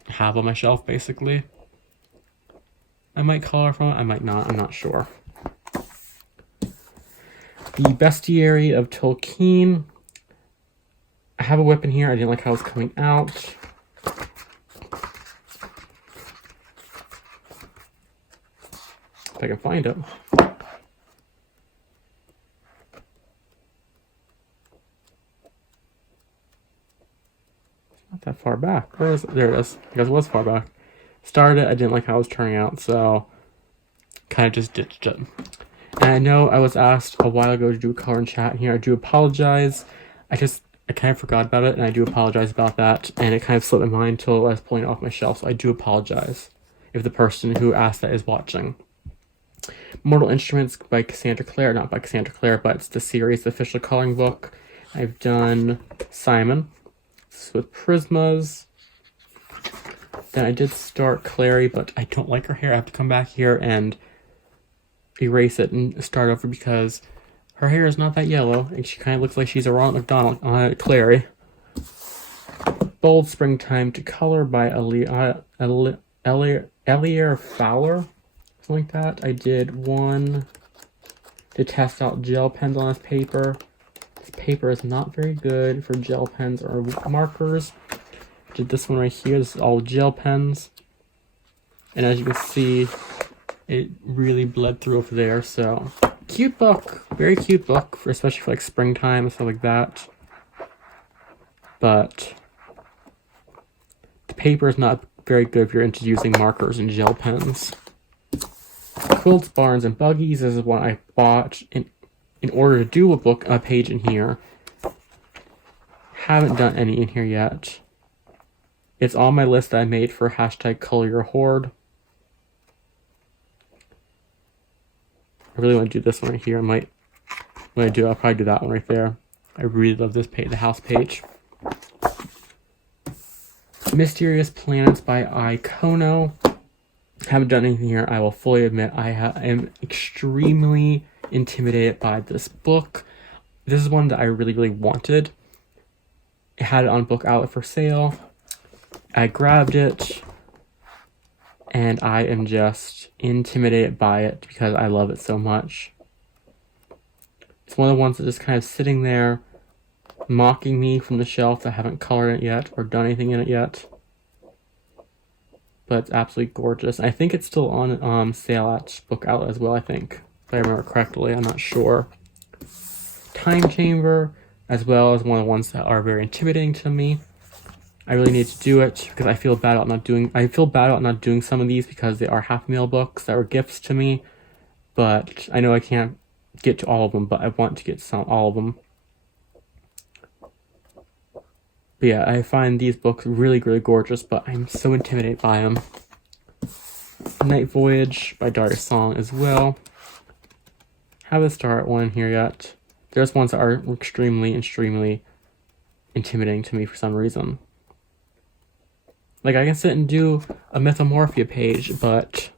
have on my shelf, basically. I might color from it, I might not, I'm not sure. The Bestiary of Tolkien. I have a whip in here, I didn't like how it was coming out. If I can find it. Not that far back. Where is it? There it is. I guess it was far back. Started it, I didn't like how it was turning out, so kind of just ditched it. And I know I was asked a while ago to do a color and chat here. I do apologize. I kind of forgot about it, and I do apologize about that. And it kind of slipped my mind until I was pulling it off my shelf, so I do apologize if the person who asked that is watching. Mortal Instruments by Cassandra Clare. Not by Cassandra Clare, but it's the series, the official coloring book. I've done Simon. This is with Prismas. Then I did start Clary, but I don't like her hair. I have to come back here and erase it and start over because her hair is not that yellow, and she kind of looks like she's a Ronald McDonald on Clary. Bold Springtime to Color by Elier Fowler. Something like that. I did one to test out gel pens on this paper. This paper is not very good for gel pens or markers. Did this one right here. This is all gel pens. And as you can see, it really bled through over there. So, cute book. Very cute book, especially for like springtime and stuff like that. But the paper is not very good if you're into using markers and gel pens. Quilts, Barns, and Buggies. This is one I bought in order to do a page in here. Haven't done any in here yet. It's on my list that I made for hashtag Color Your Hoard. I really want to do this one right here. When I'll probably do that one right there. I really love this page, the house page. Mysterious Planets by Eyeko. Haven't done anything here. I will fully admit I am extremely intimidated by this book. This is one that I really, really wanted. I had it on Book Outlet for sale. I grabbed it, and I am just intimidated by it because I love it so much. It's one of the ones that's just kind of sitting there, mocking me from the shelf that I haven't colored it yet or done anything in it yet. But it's absolutely gorgeous. I think it's still on sale at Book Outlet as well, I think. If I remember correctly, I'm not sure. Time Chamber, as well as one of the ones that are very intimidating to me. I really need to do it because I feel bad about not doing some of these because they are half-meal books that were gifts to me. But I know I can't get to all of them, but I want to get all of them. But yeah, I find these books really, really gorgeous, but I'm so intimidated by them. Night Voyage by Darius Song as well. Haven't started one here yet. There's ones that are extremely, extremely intimidating to me for some reason. Like, I can sit and do a Mythomorphia page, but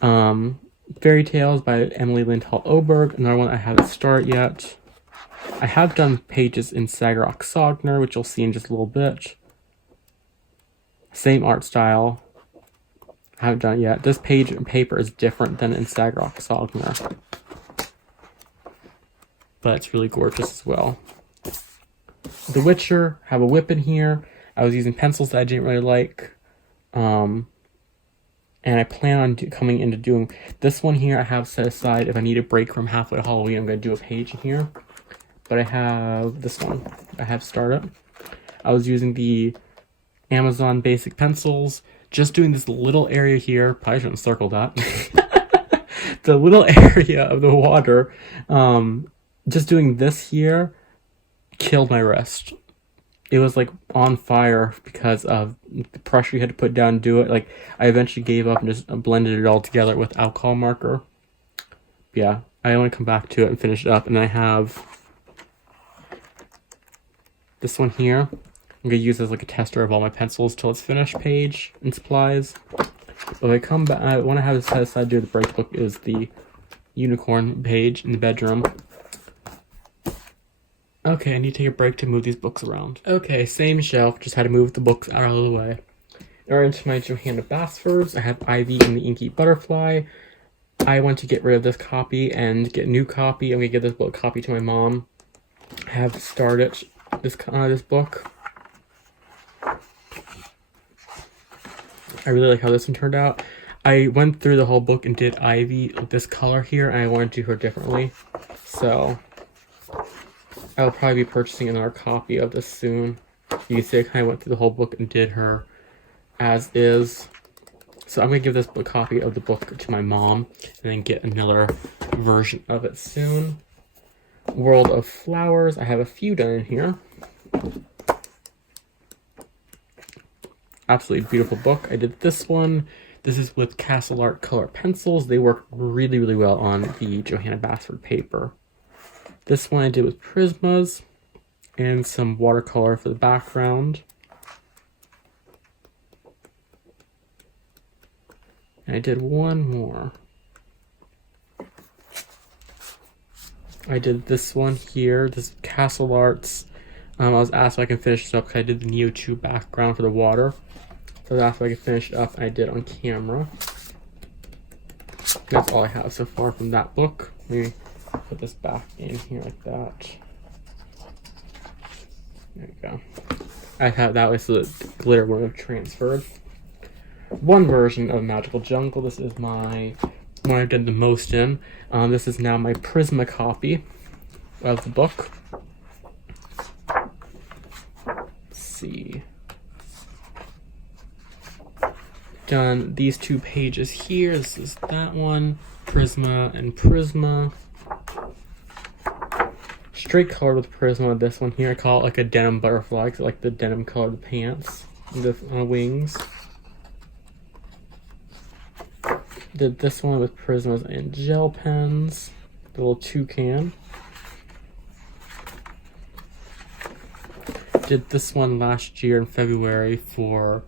Fairy Tales by Emily Lindhall Oberg, another one I haven't started yet. I have done pages in Sagarok Sogner, which you'll see in just a little bit. Same art style. I haven't done it yet. This page and paper is different than in Sagarok Sogner. but it's really gorgeous as well. The Witcher, have a whip in here. I was using pencils that I didn't really like. And I plan on coming into doing this one here. I have set aside if I need a break from halfway to Halloween, I'm going to do a page in here. But I have this one. I have Startup. I was using the Amazon basic pencils. Just doing this little area here. Probably shouldn't circle that. The little area of the water. Just doing this here killed my wrist. It was like on fire because of the pressure you had to put down to do it. Like, I eventually gave up and just blended it all together with alcohol marker. Yeah, I only come back to it and finish it up. And I have this one here. I'm going to use as like a tester of all my pencils till it's finished page and supplies. When I come back, when I have this set aside to do the break book is the unicorn page in the bedroom. Okay, I need to take a break to move these books around. Okay, same shelf, just had to move the books out of the way. Now into my Johanna Basfords. I have Ivy and the Inky Butterfly. I want to get rid of this copy and get a new copy. I'm going to give this book copy to my mom. I have started this book. I really like how this one turned out. I went through the whole book and did Ivy with this color here, and I want to do her differently. So I'll probably be purchasing another copy of this soon. You can see I kind of went through the whole book and did her as is. So I'm going to give this book copy of the book to my mom and then get another version of it soon. World of Flowers. I have a few done in here. Absolutely beautiful book. I did this one. This is with Castle Art color pencils. They work really, really well on the Johanna Basford paper. This one I did with Prismas and some watercolor for the background. And I did one more. I did this one here, this Castle Arts. I was asked if I can finish this up because I did the Neo 2 background for the water. So I was asked if I could finish it up, and I did on camera. That's all I have so far from that book. Let me put this back in here like that. There you go. I have that way so the glitter wouldn't have transferred. One version of Magical Jungle. This is my one I've done the most in. This is now my Prisma copy of the book. Let's see. Done these two pages here. This is that one. Prisma and Prisma. Straight color with Prisma. This one here, I call it like a denim butterfly because I like the denim color of the pants and the wings. Did this one with Prismas and gel pens. The little toucan. Did this one last year in February for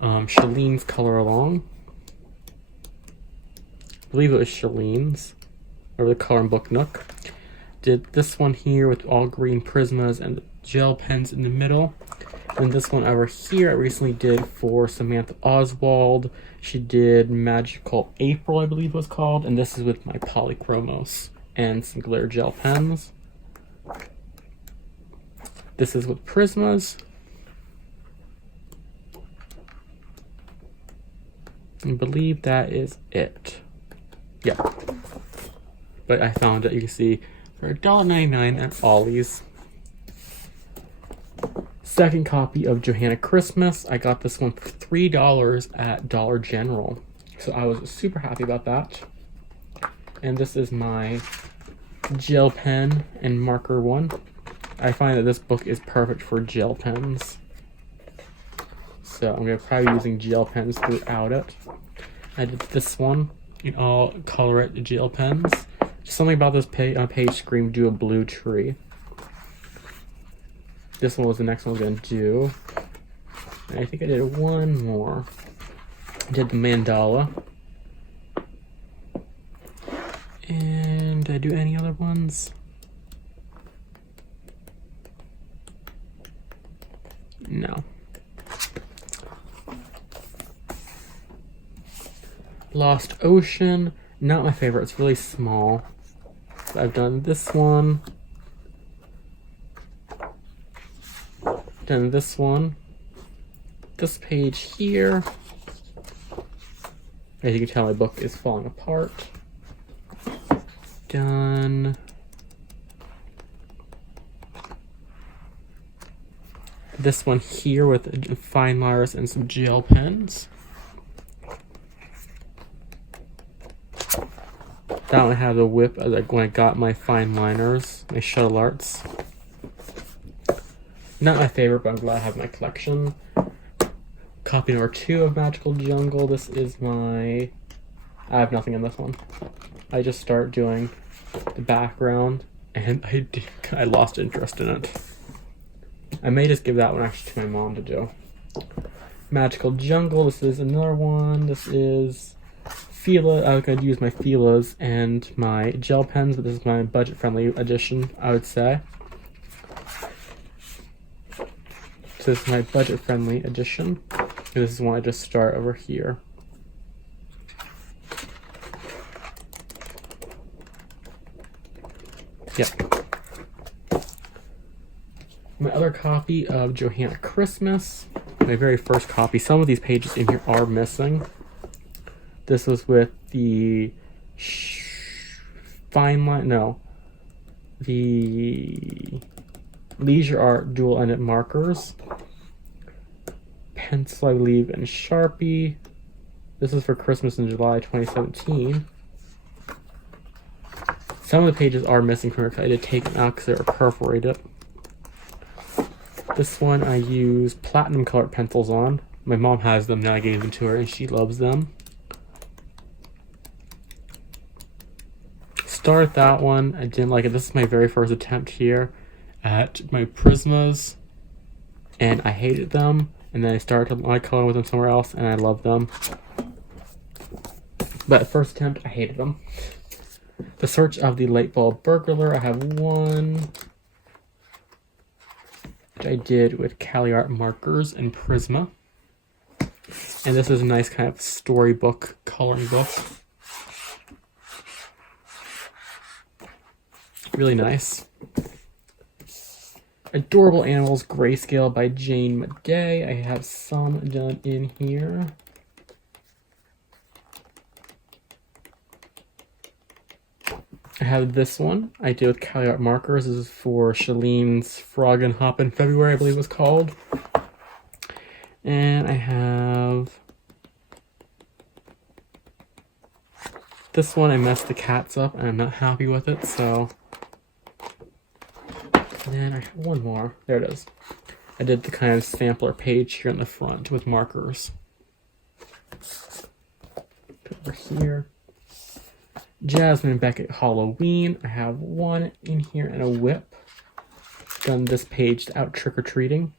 Shalene's Color Along. I believe it was Shalene's. Or the TheColoringBookNook. Did this one here with all green Prismas and the gel pens in the middle. And this one over here I recently did for Samantha Oswald. She did Magical April, I believe it was called. And this is with my Polychromos and some glitter gel pens. This is with Prismas. I believe that is it. Yeah. But I found it, you can see, for $1.99 at Ollie's. Second copy of Johanna Christmas. I got this one for $3 at Dollar General. So I was super happy about that. And this is my gel pen and marker one. I find that this book is perfect for gel pens. So I'm going to probably be using gel pens throughout it. I did this one in all Colorant gel pens. Just something about this page screamed do a blue tree. This one was the next one I was going to do. And I think I did one more. I did the mandala. And did I do any other ones? No. Lost Ocean. Not my favorite. It's really small. I've done this one. Then this one. This page here. As you can tell, my book is falling apart. Done. This one here with fine liners and some gel pens. That one had a whip as when I got my fine liners, my shuttle arts. Not my favorite, but I'm glad I have my collection. Copy number 2 of Magical Jungle. This is my... I have nothing in this one. I just start doing the background, and I lost interest in it. I may just give that one actually to my mom to do. Magical Jungle. This is another one. This is Fila. I was going to use my Filas and my gel pens, but this is my budget-friendly edition, I would say. So this is my budget-friendly edition. This is one I just start over here. Yep. My other copy of Johanna Christmas. My very first copy. Some of these pages in here are missing. This was with the fine line, no. The Leisure Art dual-ended markers. Pencil, I believe, and Sharpie. This is for Christmas in July 2017. Some of the pages are missing from here because I did take them out because they were perforated. This one I use platinum colored pencils on. My mom has them now, I gave them to her and she loves them. Start that one. I didn't like it. This is my very first attempt here at my Prismas, and I hated them. And then I started to like color with them somewhere else, and I love them. But at first attempt, I hated them. The Search of the Light Bulb Burglar. I have one, which I did with Cali Art markers and Prisma. And this is a nice kind of storybook coloring book. Really nice. Adorable Animals Grayscale by Jane Madej. I have some done in here. I have this one I did with Cali Art markers. This is for Shalene's Frog and Hop in February, I believe it was called. And I have this one. I messed the cats up and I'm not happy with it, so... And then I have one more. There it is. I did the kind of sampler page here in the front with markers. Over here. Jasmine and Beckett Halloween. I have one in here and a whip. Done this page out trick-or-treating.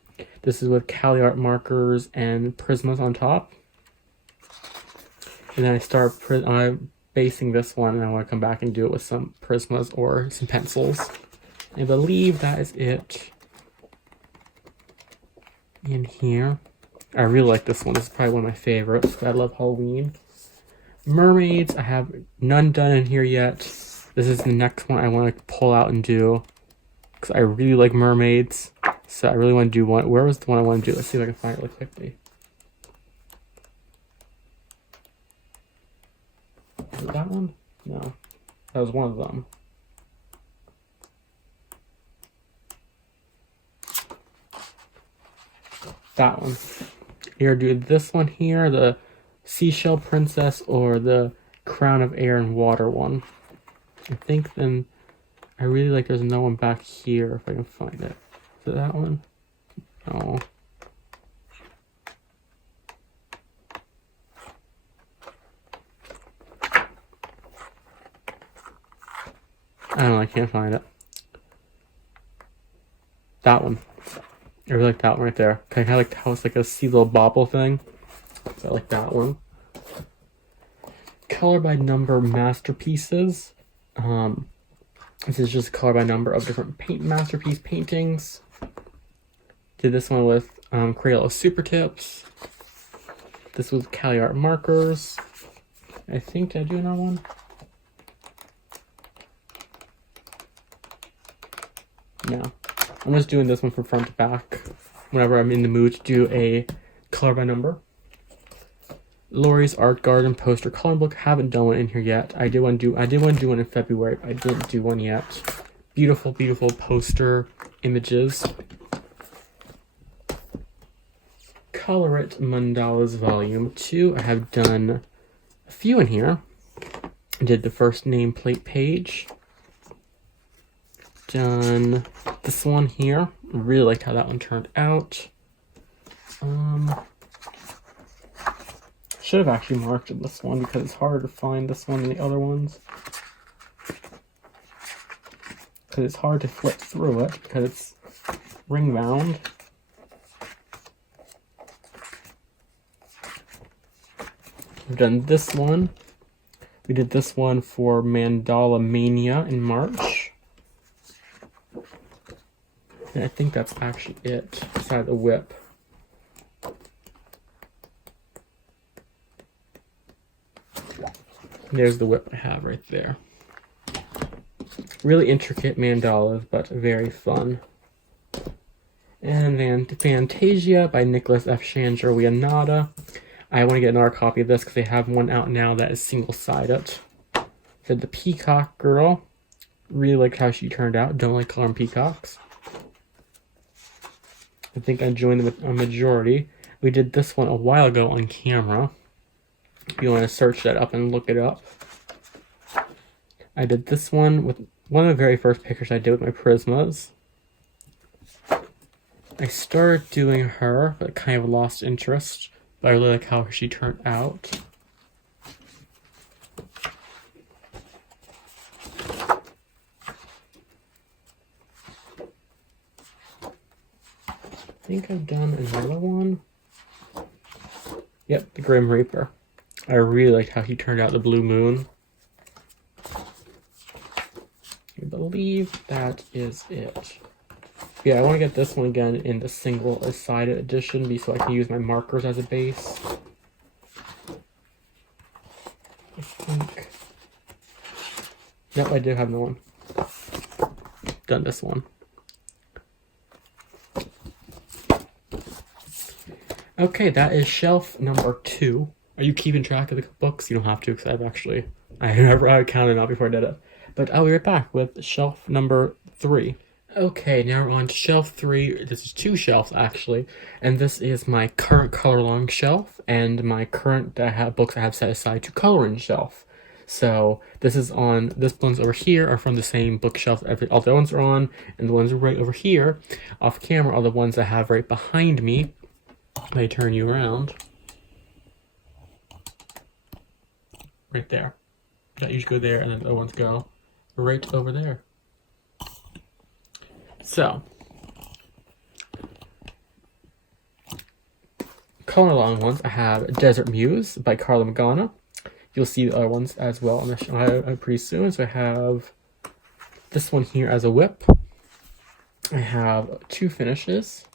This is with Cali Art markers and Prismas on top. And then I start basing this one, and I want to come back and do it with some Prismas or some pencils. I believe that is it in here. I really like this one. This is probably one of my favorites. I love Halloween. Mermaids. I have none done in here yet. This is the next one I want to pull out and do because I really like mermaids. So I really want to do one. Where was the one I want to do? Let's see if I can find it really quickly. Was it that one? No. That was one of them. That one. Here, do this one here, the Seashell Princess, or the Crown of Air and Water one. I think then I really like there's another one back here if I can find it. Is it that one? No. I don't know, I can't find it. That one. I really like that one right there. Kind of like how it's like a sea little bobble thing. So I like that one. Color by number masterpieces. This is just color by number of different masterpiece paintings. Did this one with Crayola Super Tips. This was Cali Art markers. I think, did I do another one? No. I'm just doing this one from front to back. whenever I'm in the mood to do a color by number. Lori's Art Garden poster coloring book. Haven't done one in here yet. I did want to do one in February, but I didn't do one yet. Beautiful, beautiful poster images. Colorant Mandalas Volume 2. I have done a few in here. I did the first nameplate page. Done this one here. Really liked how that one turned out. Should have actually marked this one because it's harder to find this one than the other ones. Because it's hard to flip through it because it's ring bound. We've done this one. We did this one for Mandala Mania in March. And I think that's actually it, beside the whip. There's the whip I have right there. Really intricate mandalas, but very fun. And then Fantasia by Nicholas F. Chandra-Wianada. I want to get another copy of this because they have one out now that is single-sided. Said the Peacock Girl. Really liked how she turned out. Don't like coloring peacocks. I think I joined a majority. We did this one a while ago on camera. If you want to search that up and look it up. I did this one with one of the very first pictures I did with my Prismas. I started doing her, but kind of lost interest. But I really like how she turned out. I think I've done another one. Yep, the Grim Reaper. I really liked how he turned out the Blue Moon. I believe that is it. Yeah, I want to get this one again in the single-sided edition so I can use my markers as a base. I think... Yep, I do have the one. Done this one. Okay, that is shelf number 2. Are you keeping track of the books? You don't have to, because I counted out before I did it. But I'll be right back with shelf number 3. Okay, now we're on to shelf 3. This is 2 shelves, actually. And this is my current color along shelf, and my current books I have set aside to coloring shelf. So, this ones over here are from the same bookshelf all the other ones are on, and the ones right over here, off camera, are the ones I have right behind me. Let me turn you around. Right there. You usually go there, and then the other ones go right over there. So, color along ones, I have Desert Muse by Carla Magana. You'll see the other ones as well on the pretty soon. So I have this one here as a whip. I have 2 finishes.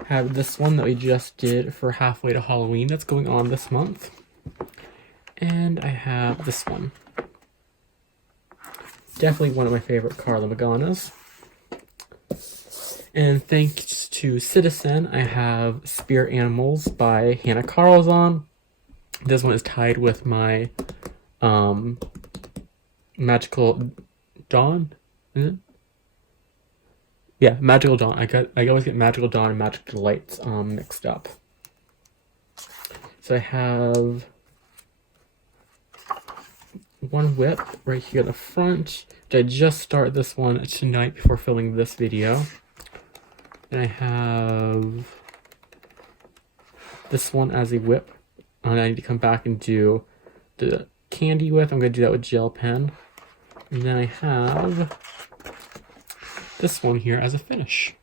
I have this one that we just did for Halfway to Halloween that's going on this month. And I have this one. Definitely one of my favorite Carla Maganas. And thanks to Citizen, I have Spirit Animals by Hannah Carlzon. This one is tied with my Magical Dawn, is it? Yeah, Magical Dawn. I always get Magical Dawn and Magical Delights mixed up. So I have one whip right here in the front. I just started this one tonight before filming this video. And I have this one as a whip. And I need to come back and do the candy with. I'm going to do that with gel pen. And then I have this one here as a finish.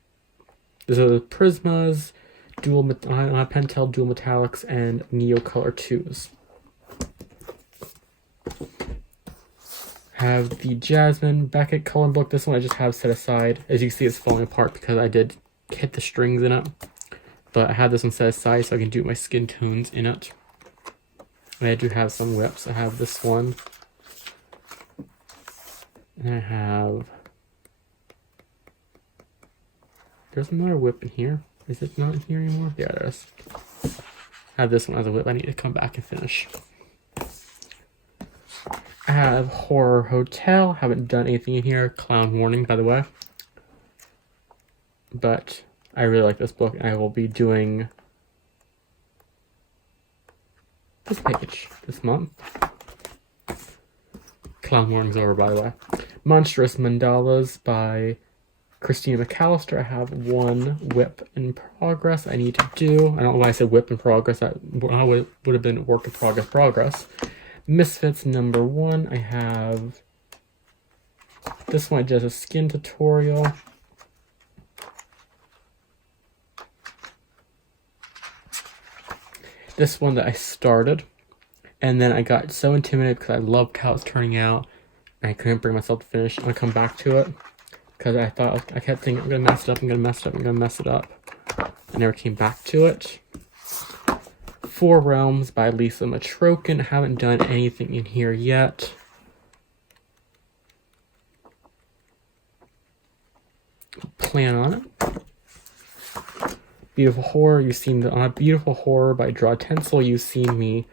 These are the Prismas, Pentel Dual Metallics, and Neo Color 2s. Have the Jasmine Beckett coloring book. This one I just have set aside. As you can see, it's falling apart because I did hit the strings in it. But I have this one set aside so I can do my skin tones in it. And I do have some whips. I have this one. And I have There's another whip in here. Is it not in here anymore? Yeah, it is. I have this one as a whip. I need to come back and finish. I have Horror Hotel. Haven't done anything in here. Clown warning, by the way. But I really like this book, and I will be doing this page this month. Clown warning's over, by the way. Monstrous Mandalas by Christina McAllister. I have one whip in progress I need to do. I don't know why I said whip in progress. That would have been work in progress. Misfits number 1. I have this one. Just a skin tutorial. This one that I started, and then I got so intimidated because I loved how it's turning out, and I couldn't bring myself to finish. I'm gonna come back to it because I kept thinking I'm gonna mess it up. I never came back to it. Four Realms by Lisa Matrokin. Haven't done anything in here yet. Plan on it. Beautiful Horror. You've seen the Beautiful Horror by Draw Tencil. You've seen me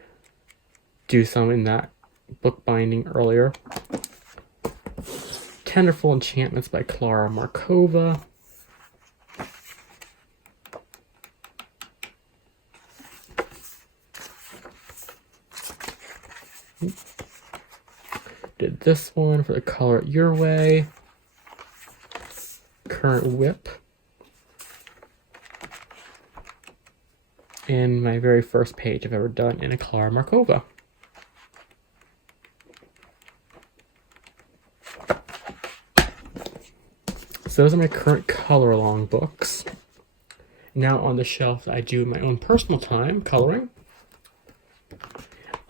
do some in that book binding earlier. Tenderful Enchantments by Klara Markova. Did this one for the Color It Your Way. Current Whip. And my very first page I've ever done in a Klara Markova. So those are my current color along books. Now on the shelf I do my own personal time coloring.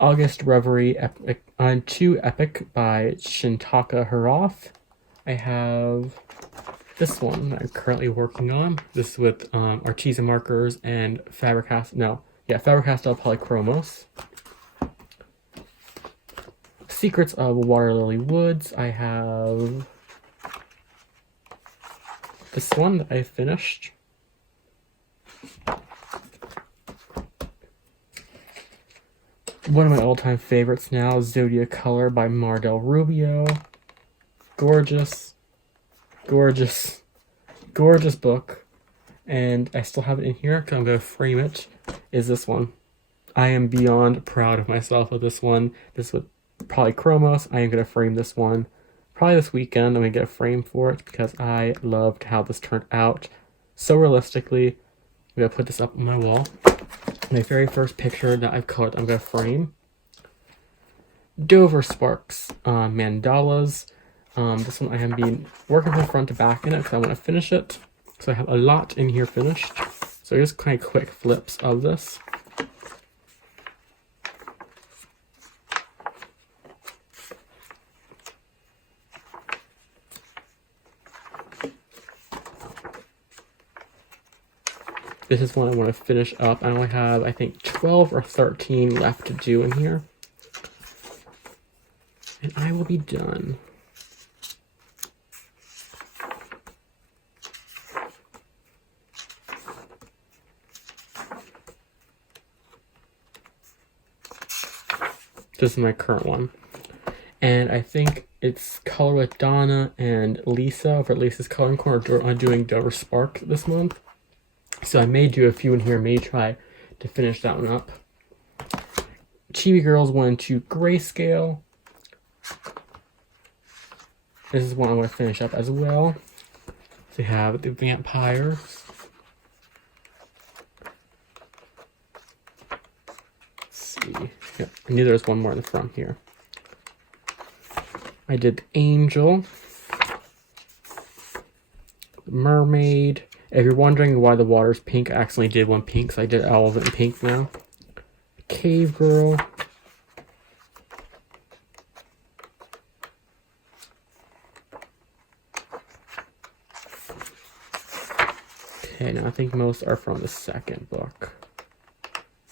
August Reverie on 2 Epic by Shintaka Hiroth. I have this one that I'm currently working on. This is with Artisan markers and Faber-Castell Polychromos. Secrets of Water Lily Woods. I have this one that I finished. One of my all-time favorites now, Zodia Color by Mardel Rubio. Gorgeous book, and I still have it in here because I'm going to frame it, is this one. I am beyond proud of myself with this one. This with Polychromos. I am going to frame this one probably this weekend. I'm going to get a frame for it because I loved how this turned out so realistically. I'm going to put this up on my wall. My very first picture that I've colored, I'm going to frame. Dover Sparks Mandalas. This one I have been working from front to back in it because I want to finish it. So I have a lot in here finished. So just kind of quick flips of this. This is one I want to finish up. I only have, I think, 12 or 13 left to do in here. And I will be done. This is my current one. And I think it's Color with Donna and Lisa for Lisa's Coloring Corner. I'm doing Dover Spark this month. So I may do a few in here, may try to finish that one up. Chibi Girls 1 and 2 Grayscale. This is one I want to finish up as well. So we have the vampires. Let's see. Yeah, I knew there was one more in the front here. I did Angel. Mermaid. If you're wondering why the water's pink, I accidentally did one pink, so I did all of it in pink now. Cave Girl. Okay, now I think most are from the second book.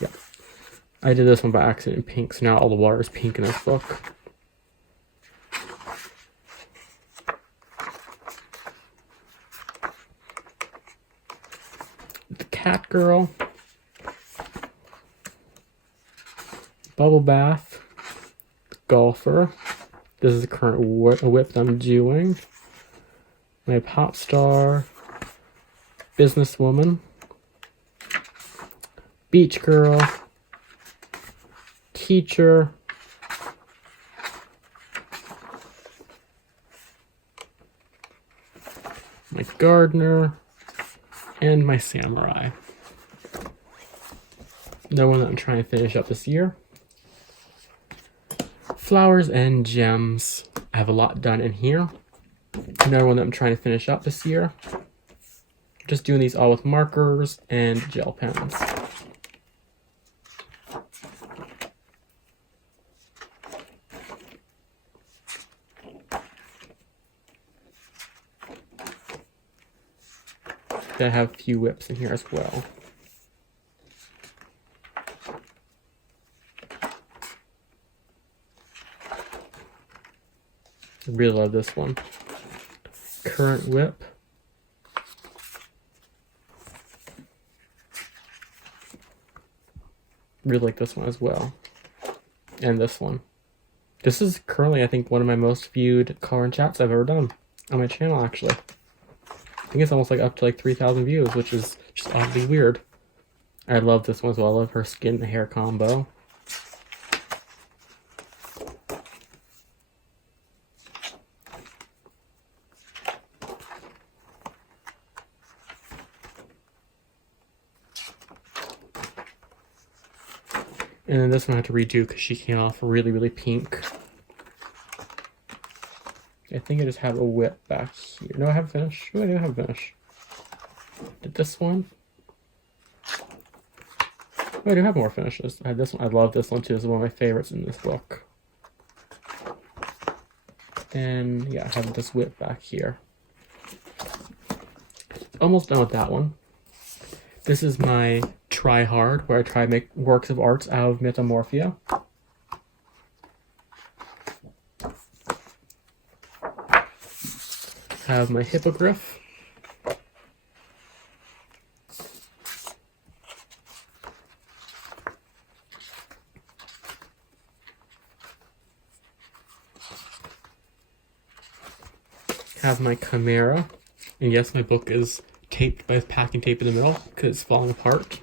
Yeah. I did this one by accident in pink, so now all the water is pink in this book. the Cat Girl, Bubble Bath, Golfer. This is the current whip that I'm doing. My Pop Star, Businesswoman, Beach Girl, Teacher, my Gardener, and my Samurai. The one that I'm trying to finish up this year. Flowers and Gems. I have a lot done in here. Another one that I'm trying to finish up this year. Just doing these all with markers and gel pens. I have a few whips in here as well. I really love this one. Current whip. Really like this one as well. And this one. This is currently, I think, one of my most viewed Colorant chats I've ever done on my channel, actually. I think it's almost like up to like 3,000 views, which is just oddly weird. I love this one as well. I love her skin and hair combo. And then this one I had to redo because she came off really, really pink. I think I just have a whip back here. No, I haven't finished. Oh, I do have a finish. Did this one? Oh, I do have more finishes. I had this one. I love this one too. This is one of my favorites in this book. And yeah, I have this whip back here. Almost done with that one. This is my Try Hard, where I try to make works of art out of Metamorphia. Have my Hippogriff. Have my Chimera. And yes, my book is taped by packing tape in the middle because it's falling apart.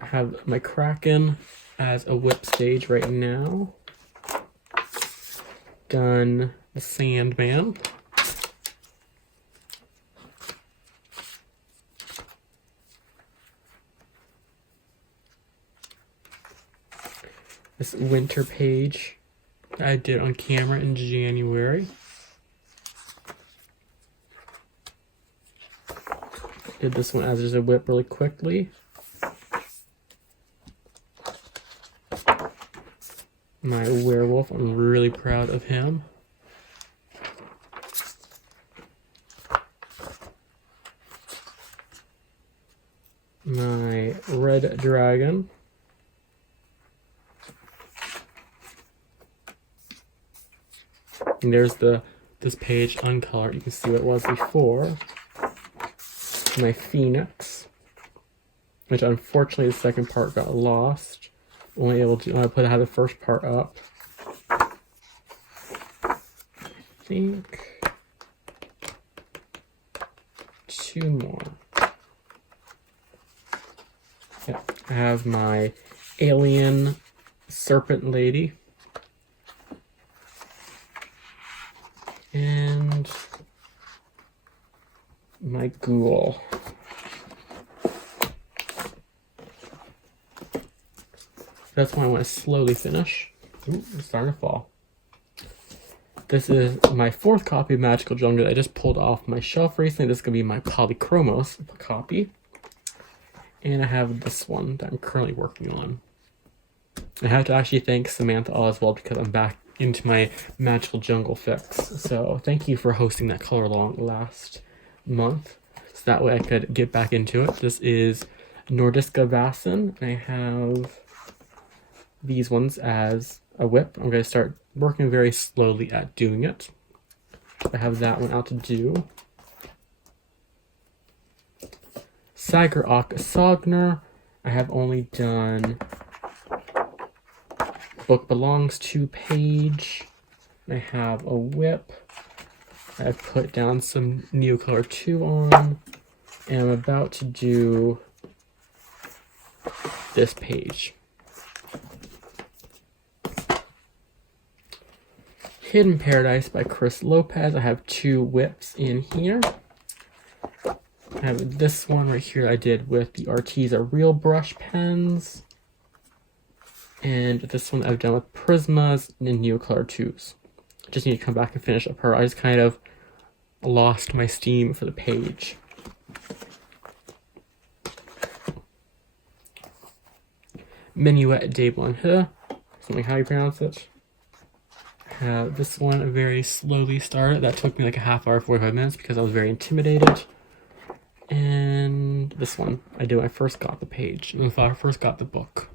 I have my Kraken as a whip stage right now. Done the Sandman. This winter page I did on camera in January. Did this one as just a whip really quickly. My werewolf, I'm really proud of him. My red dragon. And there's this page uncolored. You can see what it was before. My Phoenix, which unfortunately the second part got lost. Only able to have the first part up. I think 2 more. Yeah, I have my alien serpent lady. And my ghoul. That's why I want to slowly finish. Ooh, it's starting to fall. This is my 4th copy of Magical Jungle that I just pulled off my shelf recently. This is going to be my Polychromos copy. And I have this one that I'm currently working on. I have to actually thank Samantha Oswald because I'm back into my Magical Jungle fix. So thank you for hosting that color along last month. So that way I could get back into it. This is Nordiska Vasen. I have these ones as a whip. I'm going to start working very slowly at doing it. I have that one out to do. Sagar Ak Sogner. I have only done Book Belongs to page. I have a whip. I've put down some Neocolor 2 on. And I'm about to do this page. Hidden Paradise by Chris Lopez. I have 2 whips in here. I have this one right here I did with the Arteza Real Brush pens. And this one I've done with Prismas and Neocolor 2s. Just need to come back and finish up her. I just kind of lost my steam for the page. Minuet de Blanche, something how you pronounce it. This one very slowly started. That took me like a half hour, 45 minutes because I was very intimidated. And this one I did when I first got the page, when I first got the book.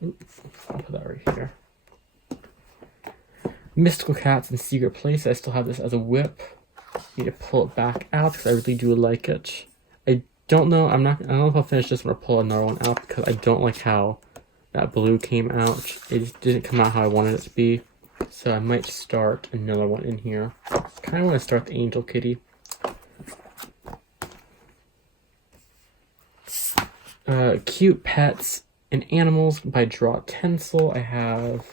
Oops, I'll put that right here. Mystical Cats and Secret Place. I still have this as a whip. Need to pull it back out because I really do like it. I don't know if I'll finish this one or pull another one out because I don't like how that blue came out. It just didn't come out how I wanted it to be. So I might start another one in here. Kind of want to start the Angel Kitty. Cute Pets and Animals by Draw Tencel. I have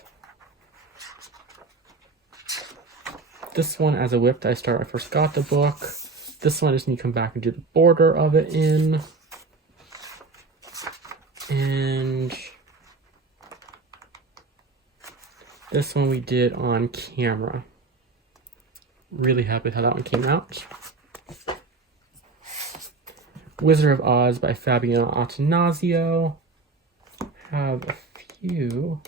this one as a whip that I started when I first got the book. This one I just need to come back and do the border of it in. And this one we did on camera. Really happy with how that one came out. Wizard of Oz by Fabiano Attanasio. Have a few.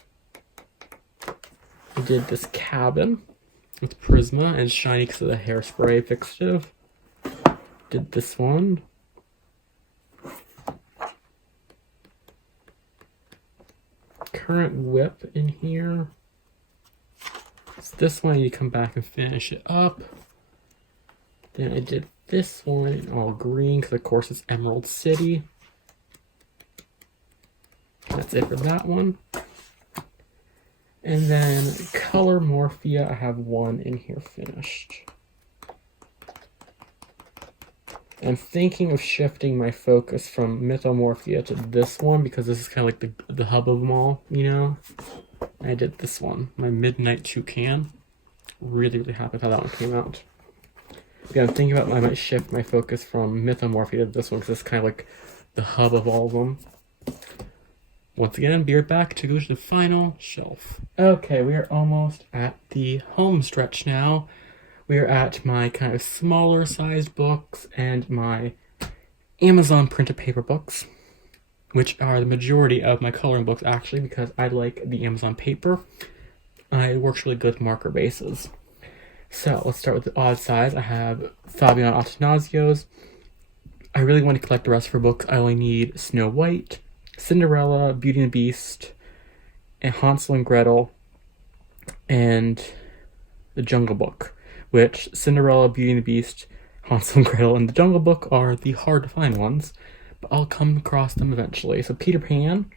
I did this cabin with Prisma and shiny because of the hairspray fixative. Did this one. Current whip in here. So this one I need to come back and finish it up. Then I did this one in all green because of course it's Emerald City. That's it for that one. And then Color Morphia, I have one in here finished. I'm thinking of shifting my focus from Mythomorphia to this one because this is kind of like the hub of them all, you know? I did this one, my Midnight Toucan. Really, really happy with how that one came out. Again, I'm thinking about I might shift my focus from Mythomorphia to this one because it's kind of like the hub of all of them. Once again, be right back to go to the final shelf. Okay, we are almost at the home stretch now. We are at my kind of smaller sized books and my Amazon printed paper books, which are the majority of my coloring books actually because I like the Amazon paper. It works really good with marker bases. So let's start with the odd size. I have Fabiano Attanasio's. I really want to collect the rest of her books. I only need Snow White, Cinderella, Beauty and the Beast, and Hansel and Gretel, and the Jungle Book, which Cinderella, Beauty and the Beast, Hansel and Gretel, and the Jungle Book are the hard to find ones, but I'll come across them eventually. So Peter Pan,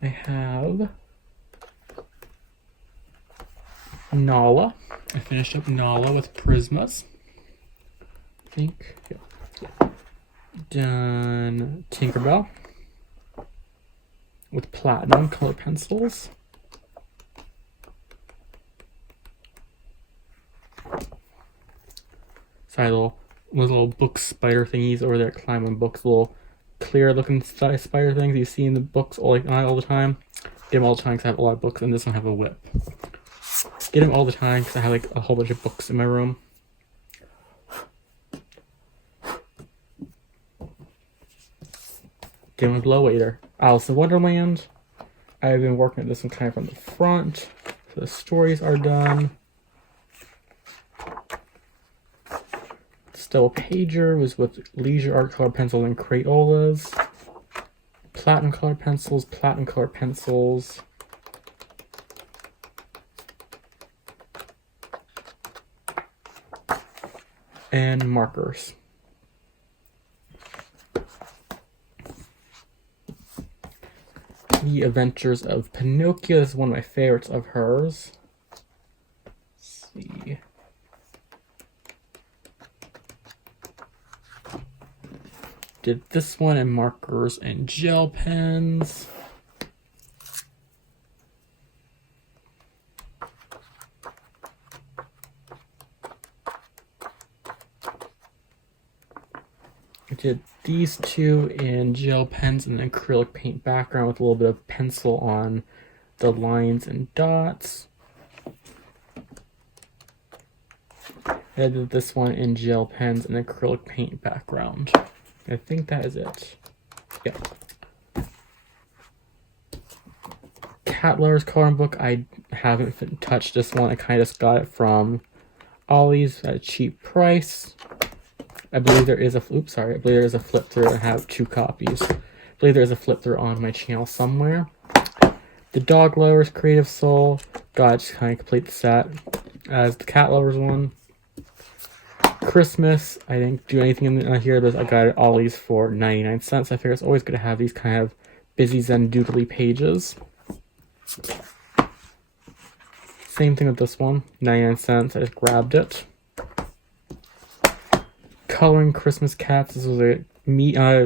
I have Nala. I finished up Nala with Prismas. I think, yeah. Done Tinkerbell with Platinum color pencils. Sorry, little book spider thingies over there at Klein Books, little clear looking spider things you see in the books all the time. Get them all the time because I have a lot of books, and this one I have a whip. Get them all the time because I have like a whole bunch of books in my room. Get them with Low Waiter. Alice in Wonderland. I've been working at this one kind of from the front. So the stories are done. Still Pager was with Leisure Art color pencil and Crayolas. Platinum color pencils, platinum color pencils. and markers. The Adventures of Pinocchio. This is one of my favorites of hers. Let's see. Did this one in markers and gel pens. I did these two in gel pens and acrylic paint background with a little bit of pencil on the lines and dots. I did this one in gel pens and acrylic paint background. I think that is it. Yeah. Cat Lovers Coloring Book. I haven't touched this one. I kind of just got it from Ollie's at a cheap price. I believe there is a I believe there is a flip through. I have 2 copies. I believe there is a flip through on my channel somewhere. The Dog Lovers Creative Soul. Got to kind of complete the set as the Cat Lovers one. Christmas. I didn't do anything in here, but I got it Ollie's for 99 cents. I figure it's always good to have these kind of busy Zen doodly pages. Same thing with this one. 99 cents. I just grabbed it. Coloring Christmas Cats. This was a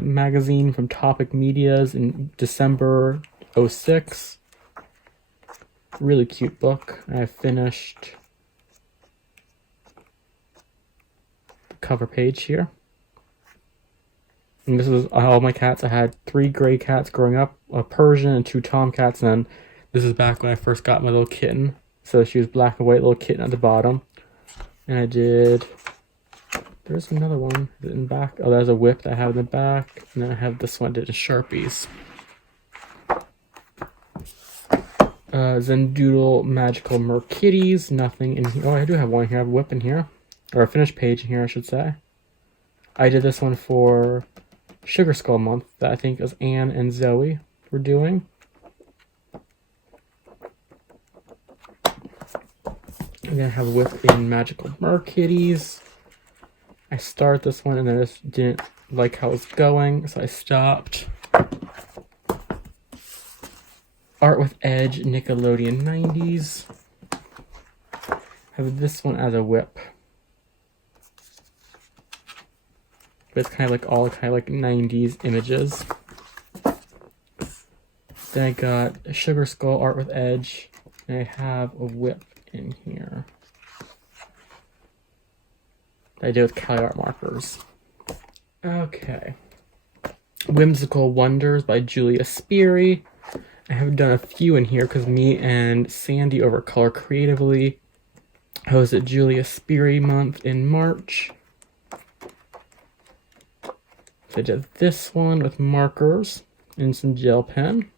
magazine from Topic Medias in December 06. Really cute book. I finished the cover page here. And this was all my cats. I had 3 gray cats growing up, a Persian and 2 tomcats, and then this is back when I first got my little kitten. So she was black and white little kitten at the bottom. And I did... There's another one in the back. Oh, there's a whip that I have in the back. And then I have this one did in Sharpies. Zendoodle Magical Merkitties. Nothing in here. Oh, I do have one here. I have a whip in here. Or a finished page in here, I should say. I did this one for Sugar Skull Month that I think was Anne and Zoe were doing. I'm going to have a whip in Magical Merkitties. I started this one and then I just didn't like how it was going, so I stopped. Art with Edge, Nickelodeon 90s. I have this one as a whip. But it's kind of like all kind of like 90s images. Then I got a Sugar Skull Art with Edge, and I have a whip in here. I did with Cali Art markers. Okay. Whimsical Wonders by Julius Peary. I have done a few in here because me and Sandy over Color Creatively hosted Julius Peary month in March. So I did this one with markers and some gel pen.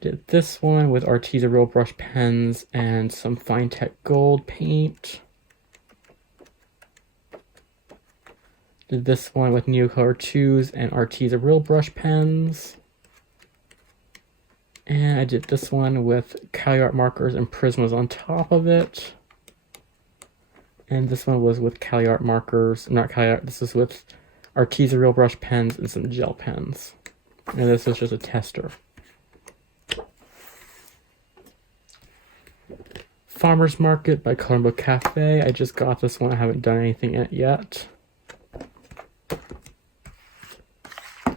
Did this one with Arteza Real Brush pens and some Fine Tech Gold paint. Did this one with Neocolor 2s and Arteza Real Brush pens. And I did this one with Cali Art markers and Prismas on top of it. And this one was with Cali Art markers, not Cali Art, this is with Arteza Real Brush pens and some gel pens. And this is just a tester. Farmer's Market by Coloring Book Cafe. I just got this one, I haven't done anything in it yet.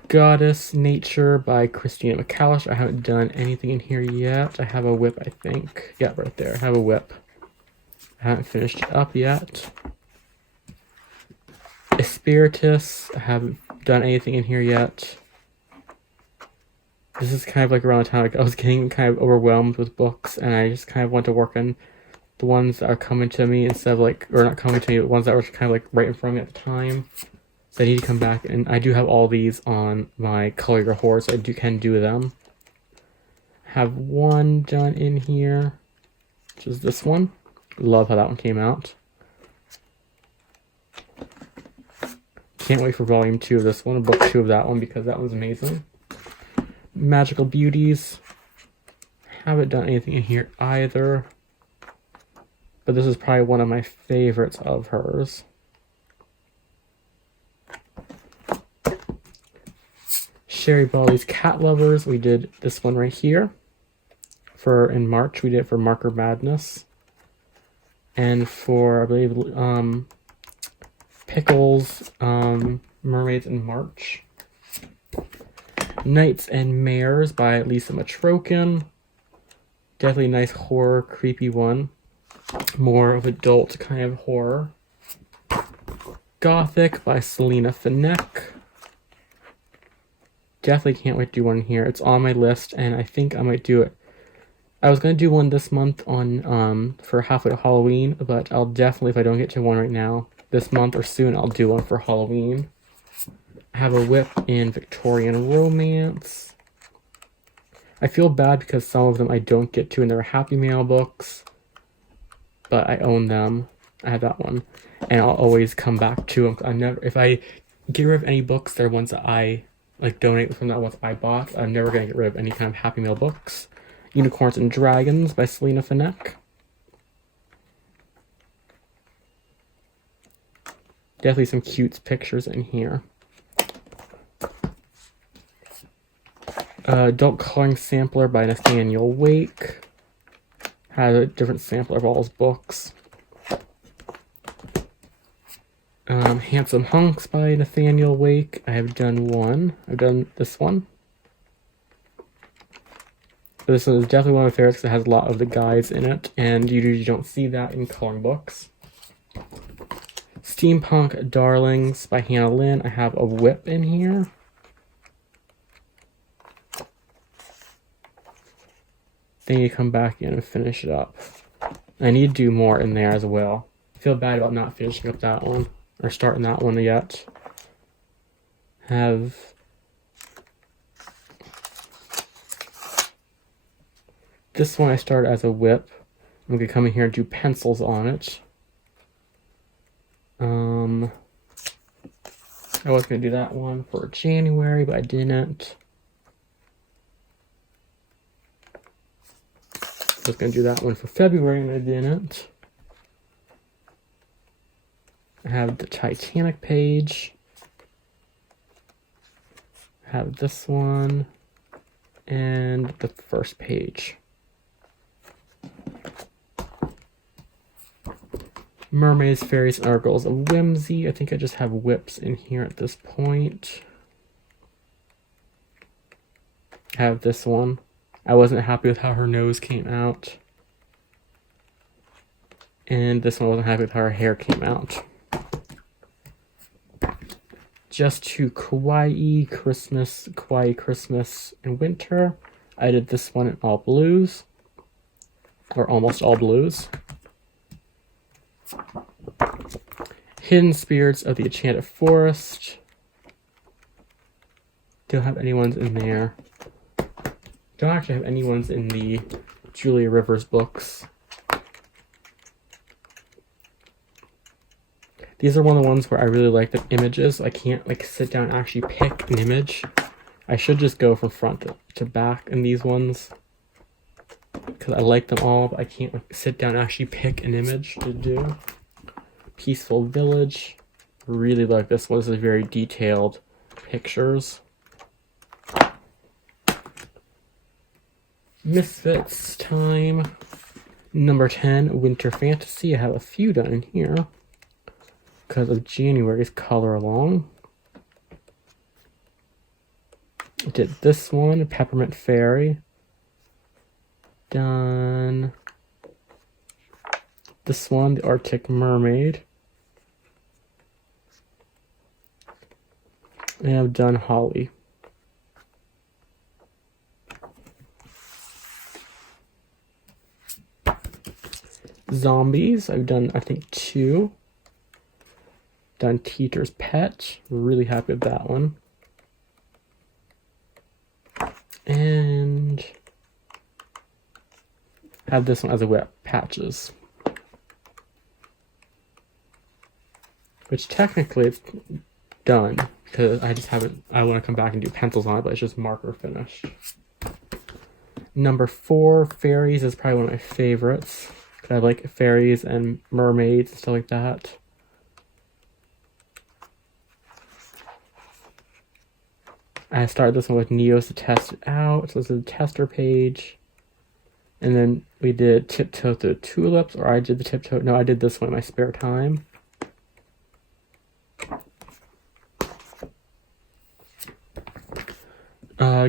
Goddess Nature by Christina McAllister. I haven't done anything in here yet. I have a whip, I think. Yeah, right there. I have a whip. I haven't finished it up yet. Espiritus. I haven't done anything in here yet. This is kind of like around the time like I was getting kind of overwhelmed with books, and I just kind of want to work on the ones that are coming to me instead of like, or not coming to me, but ones that were kind of like right in front of me at the time. So I need to come back, and I do have all these on my Color Your Horror, so I can do them. Have one done in here, which is this one. Love how that one came out. Can't wait for volume 2 of this one, book 2 of that one, because that one's amazing. Magical Beauties. Haven't done anything in here either. but this is probably one of my favorites of hers. Sherry Bolly's Cat Lovers. We did this one right here in March. We did it for Marker Madness. And for, I believe, Pickles, Mermaids in March. Knights and Mares by Lisa Matrokin. Definitely a nice horror, creepy one. More of adult kind of horror. Gothic by Selena Finek. Definitely can't wait to do one here. It's on my list, and I think I might do it. I was going to do one this month on for halfway to Halloween, but I'll definitely, if I don't get to one right now, this month or soon, I'll do one for Halloween. I have a whip in Victorian Romance. I feel bad because some of them I don't get to, and they're Happy Mail books, but I own them. I have that one, and I'll always come back to them. If I get rid of any books, they're ones that I donate from that ones I bought. I'm never gonna get rid of any kind of Happy Mail books. Unicorns and Dragons by Selena Finek. Definitely some cute pictures in here. Adult Coloring Sampler by Nathaniel Wake. Has a different sampler of all his books. Handsome Hunks by Nathaniel Wake. I have done one. I've done this one. This one is definitely one of my favorites because it has a lot of the guides in it, and you usually don't see that in coloring books. Steampunk Darlings by Hannah Lynn. I have a whip in here. Then you come back in and finish it up. I need to do more in there as well. I feel bad about not finishing up that one, or starting that one yet. Have this one I started as a whip. I'm going to come in here and do pencils on it. I was going to do that one for January, but I didn't. I was going to do that one for February, and I didn't. I have the Titanic page. I have this one. And the first page. Mermaids, Fairies, and Argles of Whimsy. I think I just have whips in here at this point. I have this one. I wasn't happy with how her nose came out. And this one I wasn't happy with how her hair came out. Just to Kawaii Christmas and Winter. I did this one in all blues. Or almost all blues. Hidden Spirits of the Enchanted Forest. Don't have any ones in there. Don't actually have any ones in the Julia Rivers books. These are one of the ones where I really like the images. I can't sit down and actually pick an image. I should just go from front to back in these ones, because I like them all, but I can't sit down and actually pick an image to do. Peaceful Village. Really like this one. This is very detailed pictures. Misfits time. Number 10, Winter Fantasy. I have a few done in here because of January's color along. I did this one, Peppermint Fairy. Done this one, the Arctic Mermaid. And I've done Holly. Zombies, I've done, I think, 2. Done Teacher's Pet. Really happy with that one. And have this one as a whip, Patches. Which technically it's done, because I just haven't, I want to come back and do pencils on it, but it's just marker finished. Number 4, Fairies, is probably one of my favorites, I have like fairies and mermaids and stuff like that. I started this one with Neos to test it out. So this is the tester page. And then we did Tiptoe Through Tulips, or I did the Tiptoe. No, I did this one in my spare time.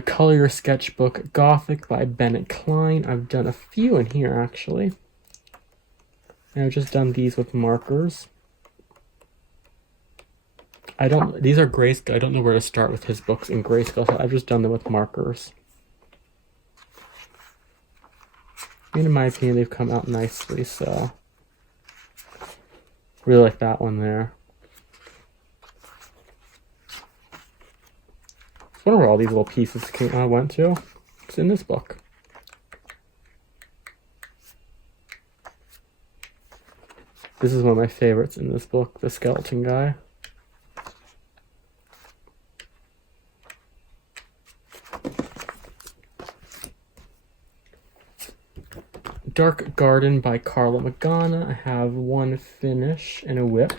Color Your Sketchbook Gothic by Bennett Klein. I've done a few in here actually. And I've just done these with markers. These are grayscale. I don't know where to start with his books in grayscale, so I've just done them with markers. And in my opinion, they've come out nicely, so really like that one there. I wonder where all these little pieces went to. It's in this book. This is one of my favorites in this book, the skeleton guy. Dark Garden by Carla Magana. I have one finish and a whip.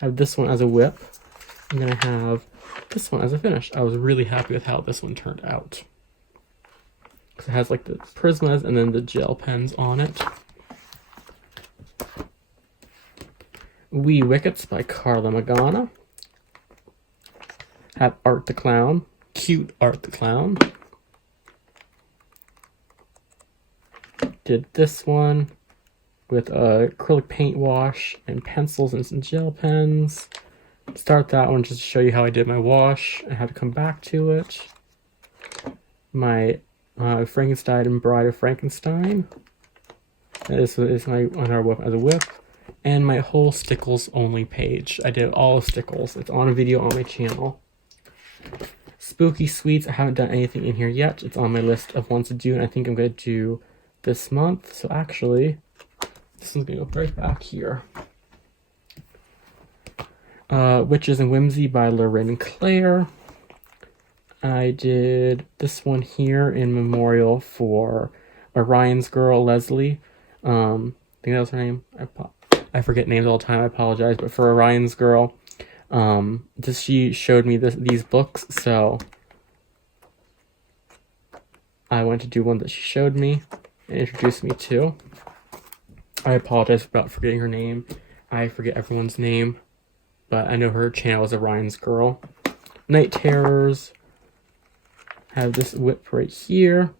I have this one as a whip. I'm going to have this one as a finish. I was really happy with how this one turned out. Because it has like the prismas and then the gel pens on it. Wee Wickets by Carla Magana. Have Art the Clown. Cute Art the Clown. Did this one with acrylic paint wash and pencils and some gel pens. Start that one just to show you how I did my wash and how to come back to it. My Frankenstein and Bride of Frankenstein. This is my on our whip as a whip. And my whole Stickles only page. I did all of Stickles. It's on a video on my channel. Spooky Sweets. I haven't done anything in here yet. It's on my list of ones to do, and I think I'm going to do this month. So actually, this one's going to go right back here. Witches and Whimsy by Lauren Claire. I did this one here in memorial for Orion's girl, Leslie. I think that was her name. I forget names all the time, I apologize. But for Orion's girl, she showed me these books, so I went to do one that she showed me and introduced me to. I apologize about forgetting her name. I forget everyone's name, but I know her channel is Orion's Girl. Night Terrors. Have this whip right here.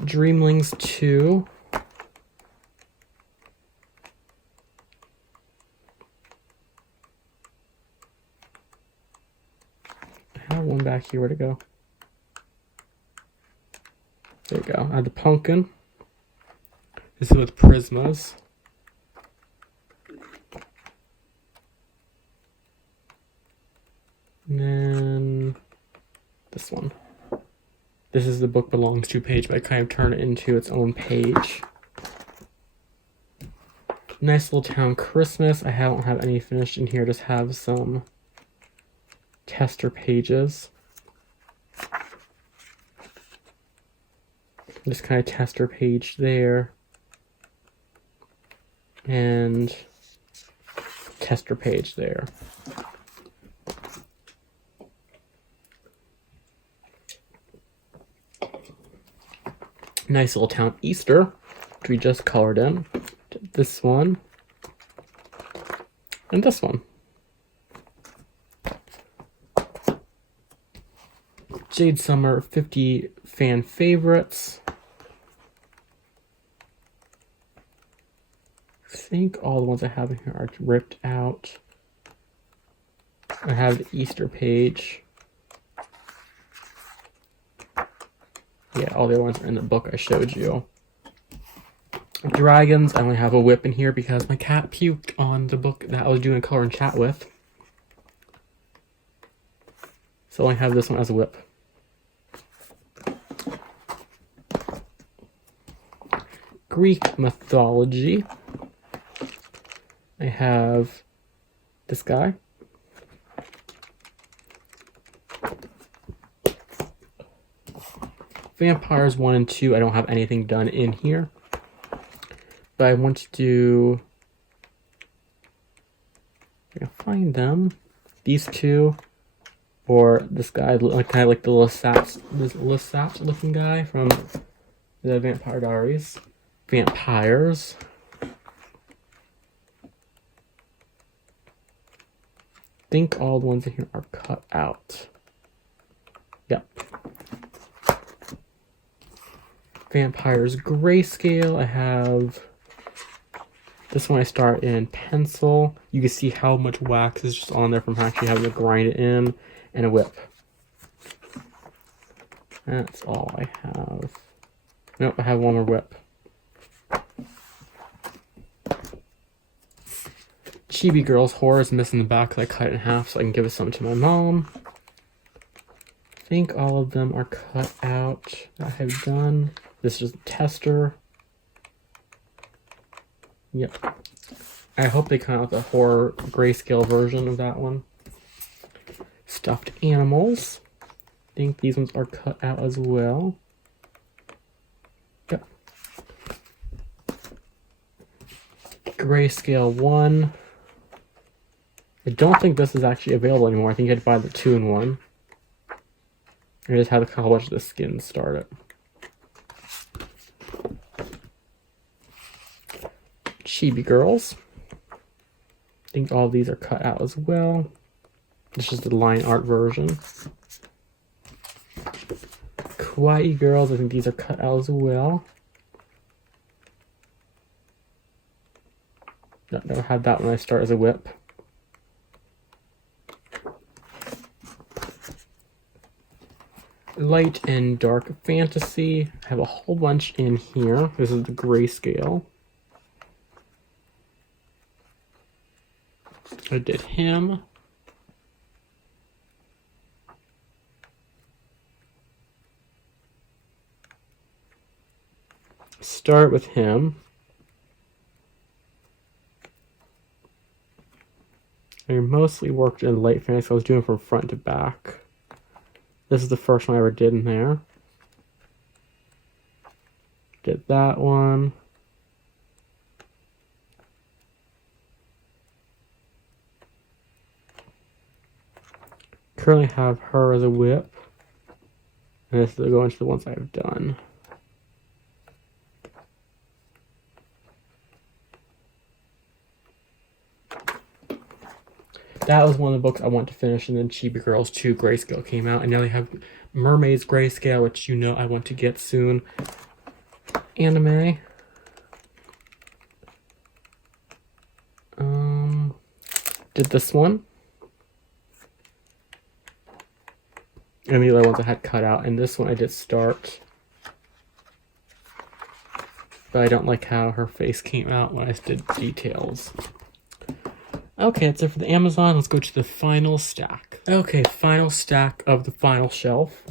Dreamlings 2. I have one back here. Where'd it go? There you go. I have the pumpkin. This is with prismas. And then this one. This is The Book Belongs To page, but I kind of turn it into its own page. Nice Little Town Christmas. I don't have any finished in here, just have some tester pages. Just kind of tester page there. And tester page there. Nice Little Town Easter, which we just colored in. This one. And this one. Jade Summer 50 fan favorites. I think all the ones I have in here are ripped out. I have the Easter page. Yeah, all the other ones are in the book I showed you. Dragons, I only have a whip in here because my cat puked on the book that I was doing a color and chat with. So I only have this one as a whip. Greek mythology. I have this guy. Vampires 1 and 2, I don't have anything done in here. But I want to do... I can find them. These two. Or this guy, kind of like the Lestat looking guy from the Vampire Diaries. Vampires. I think all the ones in here are cut out. Yep. Vampires Grayscale. I have this one. I start in pencil. You can see how much wax is just on there from actually having to grind it in. And a whip. That's all I have. Nope, I have one more whip. Chibi Girls Horror is missing the back because I cut it in half so I can give it some to my mom. I think all of them are cut out that I have done. This is a tester. Yep. I hope they come out with a horror grayscale version of that one. Stuffed animals. I think these ones are cut out as well. Yep. Grayscale 1. I don't think this is actually available anymore. I think you had to buy the 2-in-1. I just had to cut a bunch of the skins started. Chibi Girls. I think all of these are cut out as well. This is the line art version. Kawaii Girls, I think these are cut out as well. No, never had that when I start as a whip. Light and Dark Fantasy. I have a whole bunch in here. This is the grayscale. I did him. Start with him. I mostly worked in light fantasy, so I was doing from front to back. This is the first one I ever did in there. Did that one. Currently have her as a whip. And this is going to the ones I've done. That was one of the books I want to finish, and then Chibi Girls 2 Grayscale came out, and now they have Mermaids Grayscale, which you know I want to get soon. Anime. Did this one. And the other ones I had cut out, and this one I did start. But I don't like how her face came out when I did details. Okay, that's it for the Amazon. Let's go to the final stack. Okay, final stack of the final shelf.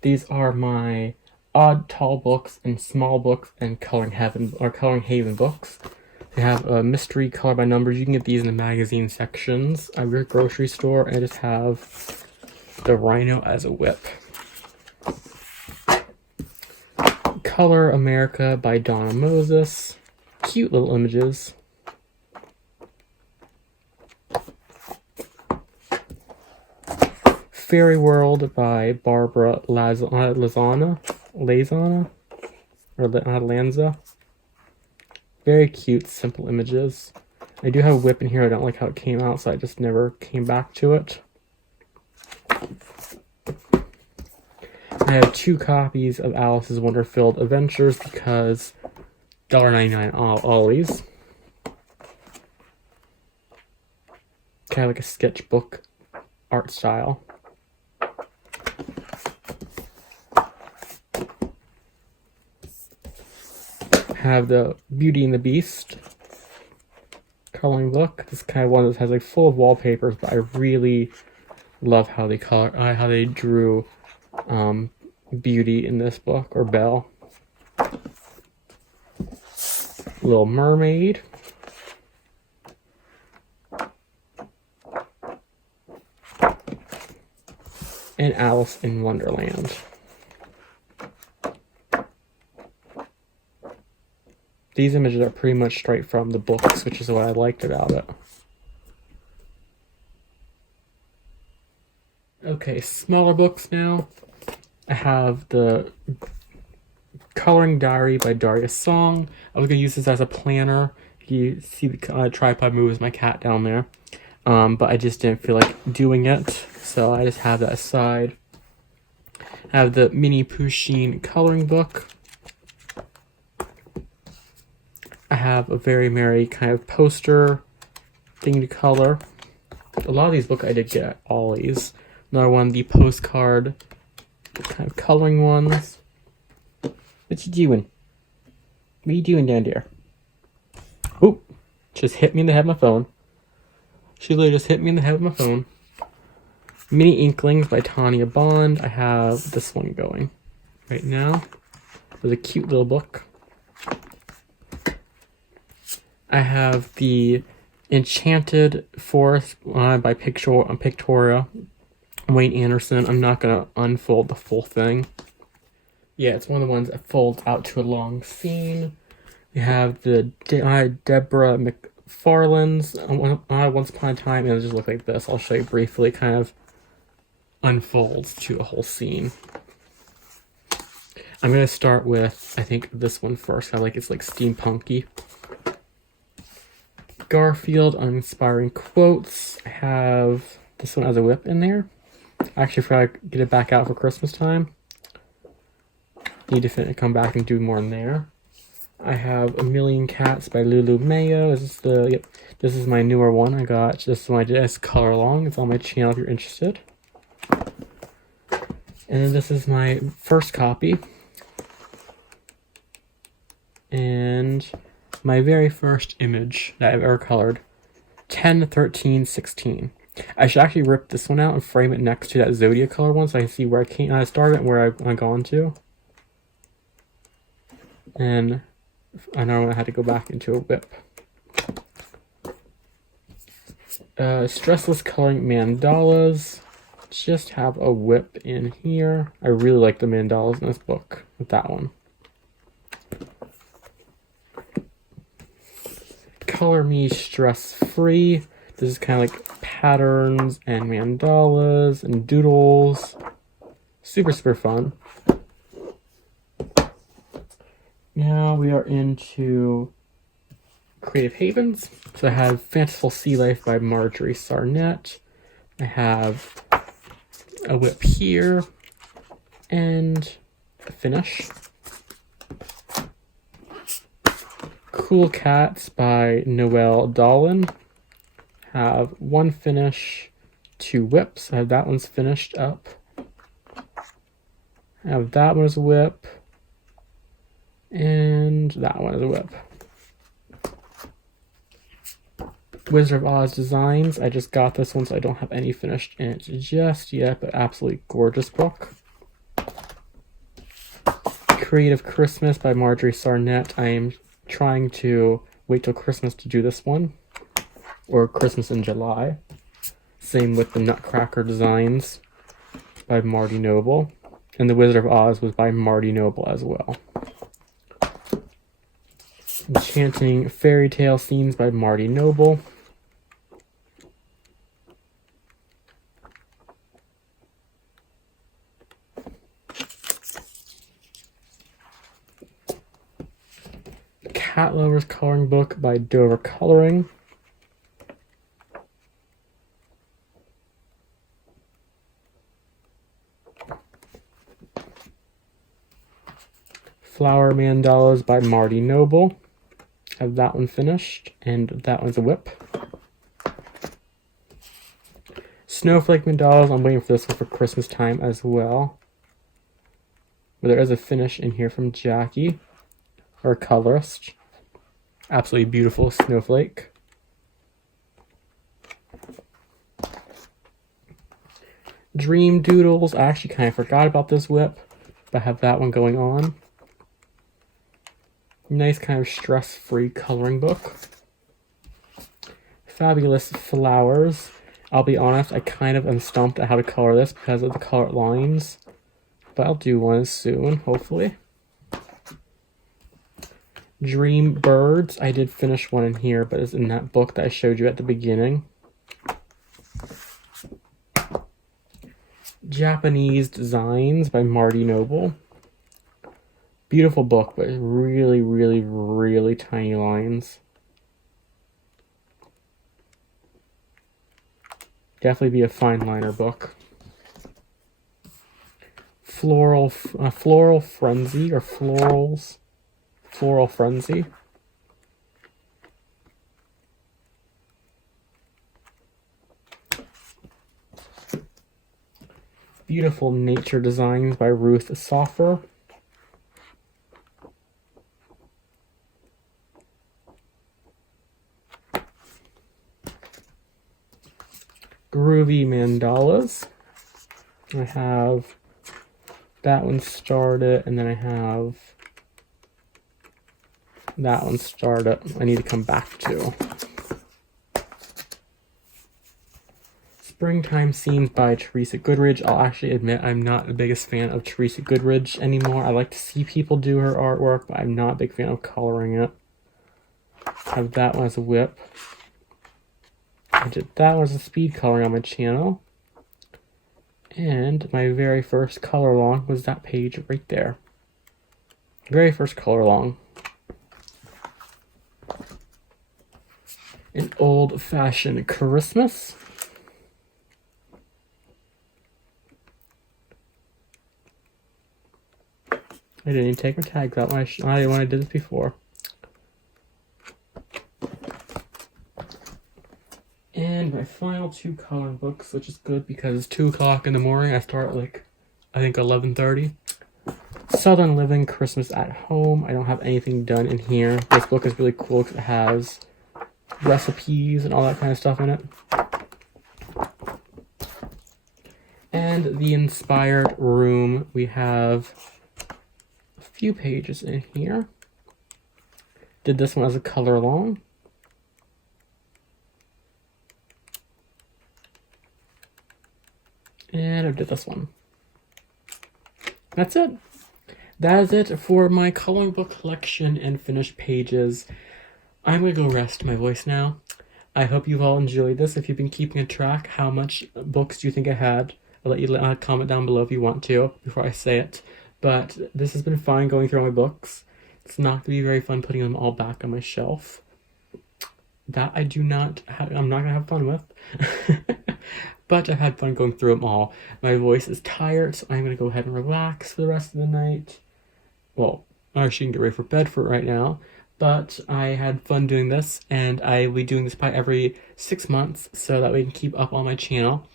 These are my odd tall books and small books and Coloring Haven books. They have a mystery color by numbers. You can get these in the magazine sections of your grocery store. And I just have the Rhino as a whip. Color America by Donna Moses. Cute little images. Fairy World by Barbara Lanza. Very cute, simple images. I do have a whip in here. I don't like how it came out, so I just never came back to it. I have 2 copies of Alice's Wonder-Filled Adventures because $1.99 always. Kind of like a sketchbook art style. Have the Beauty and the Beast coloring book. This is kind of one that has like full of wallpapers, but I really love how they drew Beauty in this book, or Belle. Little Mermaid. And Alice in Wonderland. These images are pretty much straight from the books, which is what I liked about it. Okay, smaller books now. I have the Coloring Diary by Darius Song. I was going to use this as a planner. You see the tripod moves my cat down there. But I just didn't feel like doing it, so I just have that aside. I have the mini Pusheen coloring book. I have a Very Merry kind of poster thing to color. A lot of these books I did get at Ollie's. Another one, the postcard kind of coloring ones. What you doing? What are you doing down there? Oh, just hit me in the head with my phone. She literally just hit me in the head with my phone. Mini Inklings by Tanya Bond. I have this one going right now. It's a cute little book. I have the Enchanted Forest by Pictoria, Wayne Anderson. I'm not going to unfold the full thing. Yeah, it's one of the ones that folds out to a long scene. We have the Deborah McFarlane's Once Upon a Time, and it just look like this. I'll show you briefly. It kind of unfolds to a whole scene. I'm going to start with, I think, this one first. It's like steampunky. Garfield, Uninspiring Quotes. I have this one as a whip in there. I actually forgot to get it back out for Christmas time. Need to come back and do more in there. I have A Million Cats by Lulu Mayo. This is my newer one. I got this one I did as color along. It's on my channel if you're interested. And then this is my first copy. And my very first image that I've ever colored. 10, 13, 16. I should actually rip this one out and frame it next to that Zodia color one so I can see where I started and where I've gone to. And another one I had to go back into a whip. Stressless Coloring Mandalas. Just have a whip in here. I really like the mandalas in this book with that one. Color Me Stress Free. This is kind of like patterns and mandalas and doodles. Super, super fun. Now we are into Creative Havens. So I have Fanciful Sea Life by Marjorie Sarnett. I have a whip here and a finish. Cool Cats by Noelle Dolan. Have one finish, 2 whips. I have that one's finished up. I have that one as a whip. And that one is a whip. Wizard of Oz Designs. I just got this one, so I don't have any finished in it just yet, but absolutely gorgeous book. Creative Christmas by Marjorie Sarnett. I am trying to wait till Christmas to do this one, or Christmas in July. Same with the Nutcracker Designs by Marty Noble, and the Wizard of Oz was by Marty Noble as well. Enchanting Fairy Tale Scenes by Marty Noble. Cat Lover's Coloring Book by Dover Coloring. Flower Mandalas by Marty Noble. Have that one finished, and that one's a whip. Snowflake Mandalas, I'm waiting for this one for Christmas time as well. But there is a finish in here from Jackie, her colorist. Absolutely beautiful snowflake. Dream Doodles, I actually kind of forgot about this whip, but I have that one going on. Nice kind of stress-free coloring book. Fabulous Flowers. I'll be honest, I kind of am stumped at how to color this because of the colored lines. But I'll do one soon, hopefully. Dream Birds. I did finish one in here, but it's in that book that I showed you at the beginning. Japanese Designs by Marty Noble. Beautiful book, but really, really, really tiny lines. Definitely be a fine liner book. Floral Frenzy, or Floral Frenzy. Beautiful Nature Designs by Ruth Soffer. Groovy Mandalas. I have that one started, and then I have that one started. I need to come back to. Springtime Scenes by Teresa Goodridge. I'll actually admit I'm not the biggest fan of Teresa Goodridge anymore. I like to see people do her artwork, but I'm not a big fan of coloring it. I have that one as a whip. I did that one as a speed coloring on my channel. And my very first color along was that page right there. Very first color along. An Old-Fashioned Christmas. I didn't even take my tags out when I did this before. And my final 2 coloring books, which is good because it's 2 o'clock in the morning. I start at like, I think 11:30. Southern Living, Christmas at Home. I don't have anything done in here. This book is really cool because it has recipes and all that kind of stuff in it. And The Inspired Room. We have a few pages in here. Did this one as a color along. And I did this one. That's it. That is it for my coloring book collection and finished pages. I'm going to go rest my voice now. I hope you've all enjoyed this. If you've been keeping a track, how much books do you think I had? I'll let you comment down below if you want to before I say it. But this has been fun going through all my books. It's not going to be very fun putting them all back on my shelf. That I'm not going to have fun with. But I've had fun going through them all. My voice is tired, so I'm going to go ahead and relax for the rest of the night. Well, I shouldn't get ready for bed for right now. But I had fun doing this, and I will be doing this probably every 6 months so that we can keep up on my channel.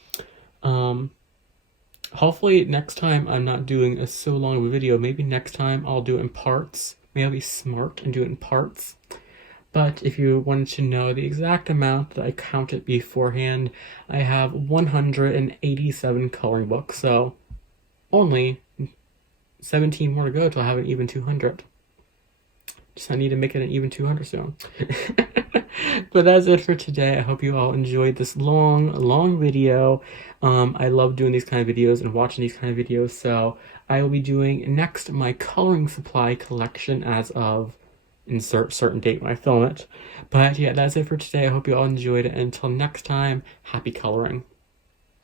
Hopefully next time I'm not doing a so long of a video. Maybe next time I'll do it in parts. Maybe I'll be smart and do it in parts. But if you wanted to know the exact amount that I counted beforehand, I have 187 coloring books. So only 17 more to go till I have an even 200. Just I need to make it an even 200 soon. But that's it for today. I hope you all enjoyed this long video. I love doing these kind of videos and watching these kind of videos. So I will be doing next my coloring supply collection as of insert certain date when I film it. But yeah, that's it for today. I hope you all enjoyed it. Until next time, happy coloring.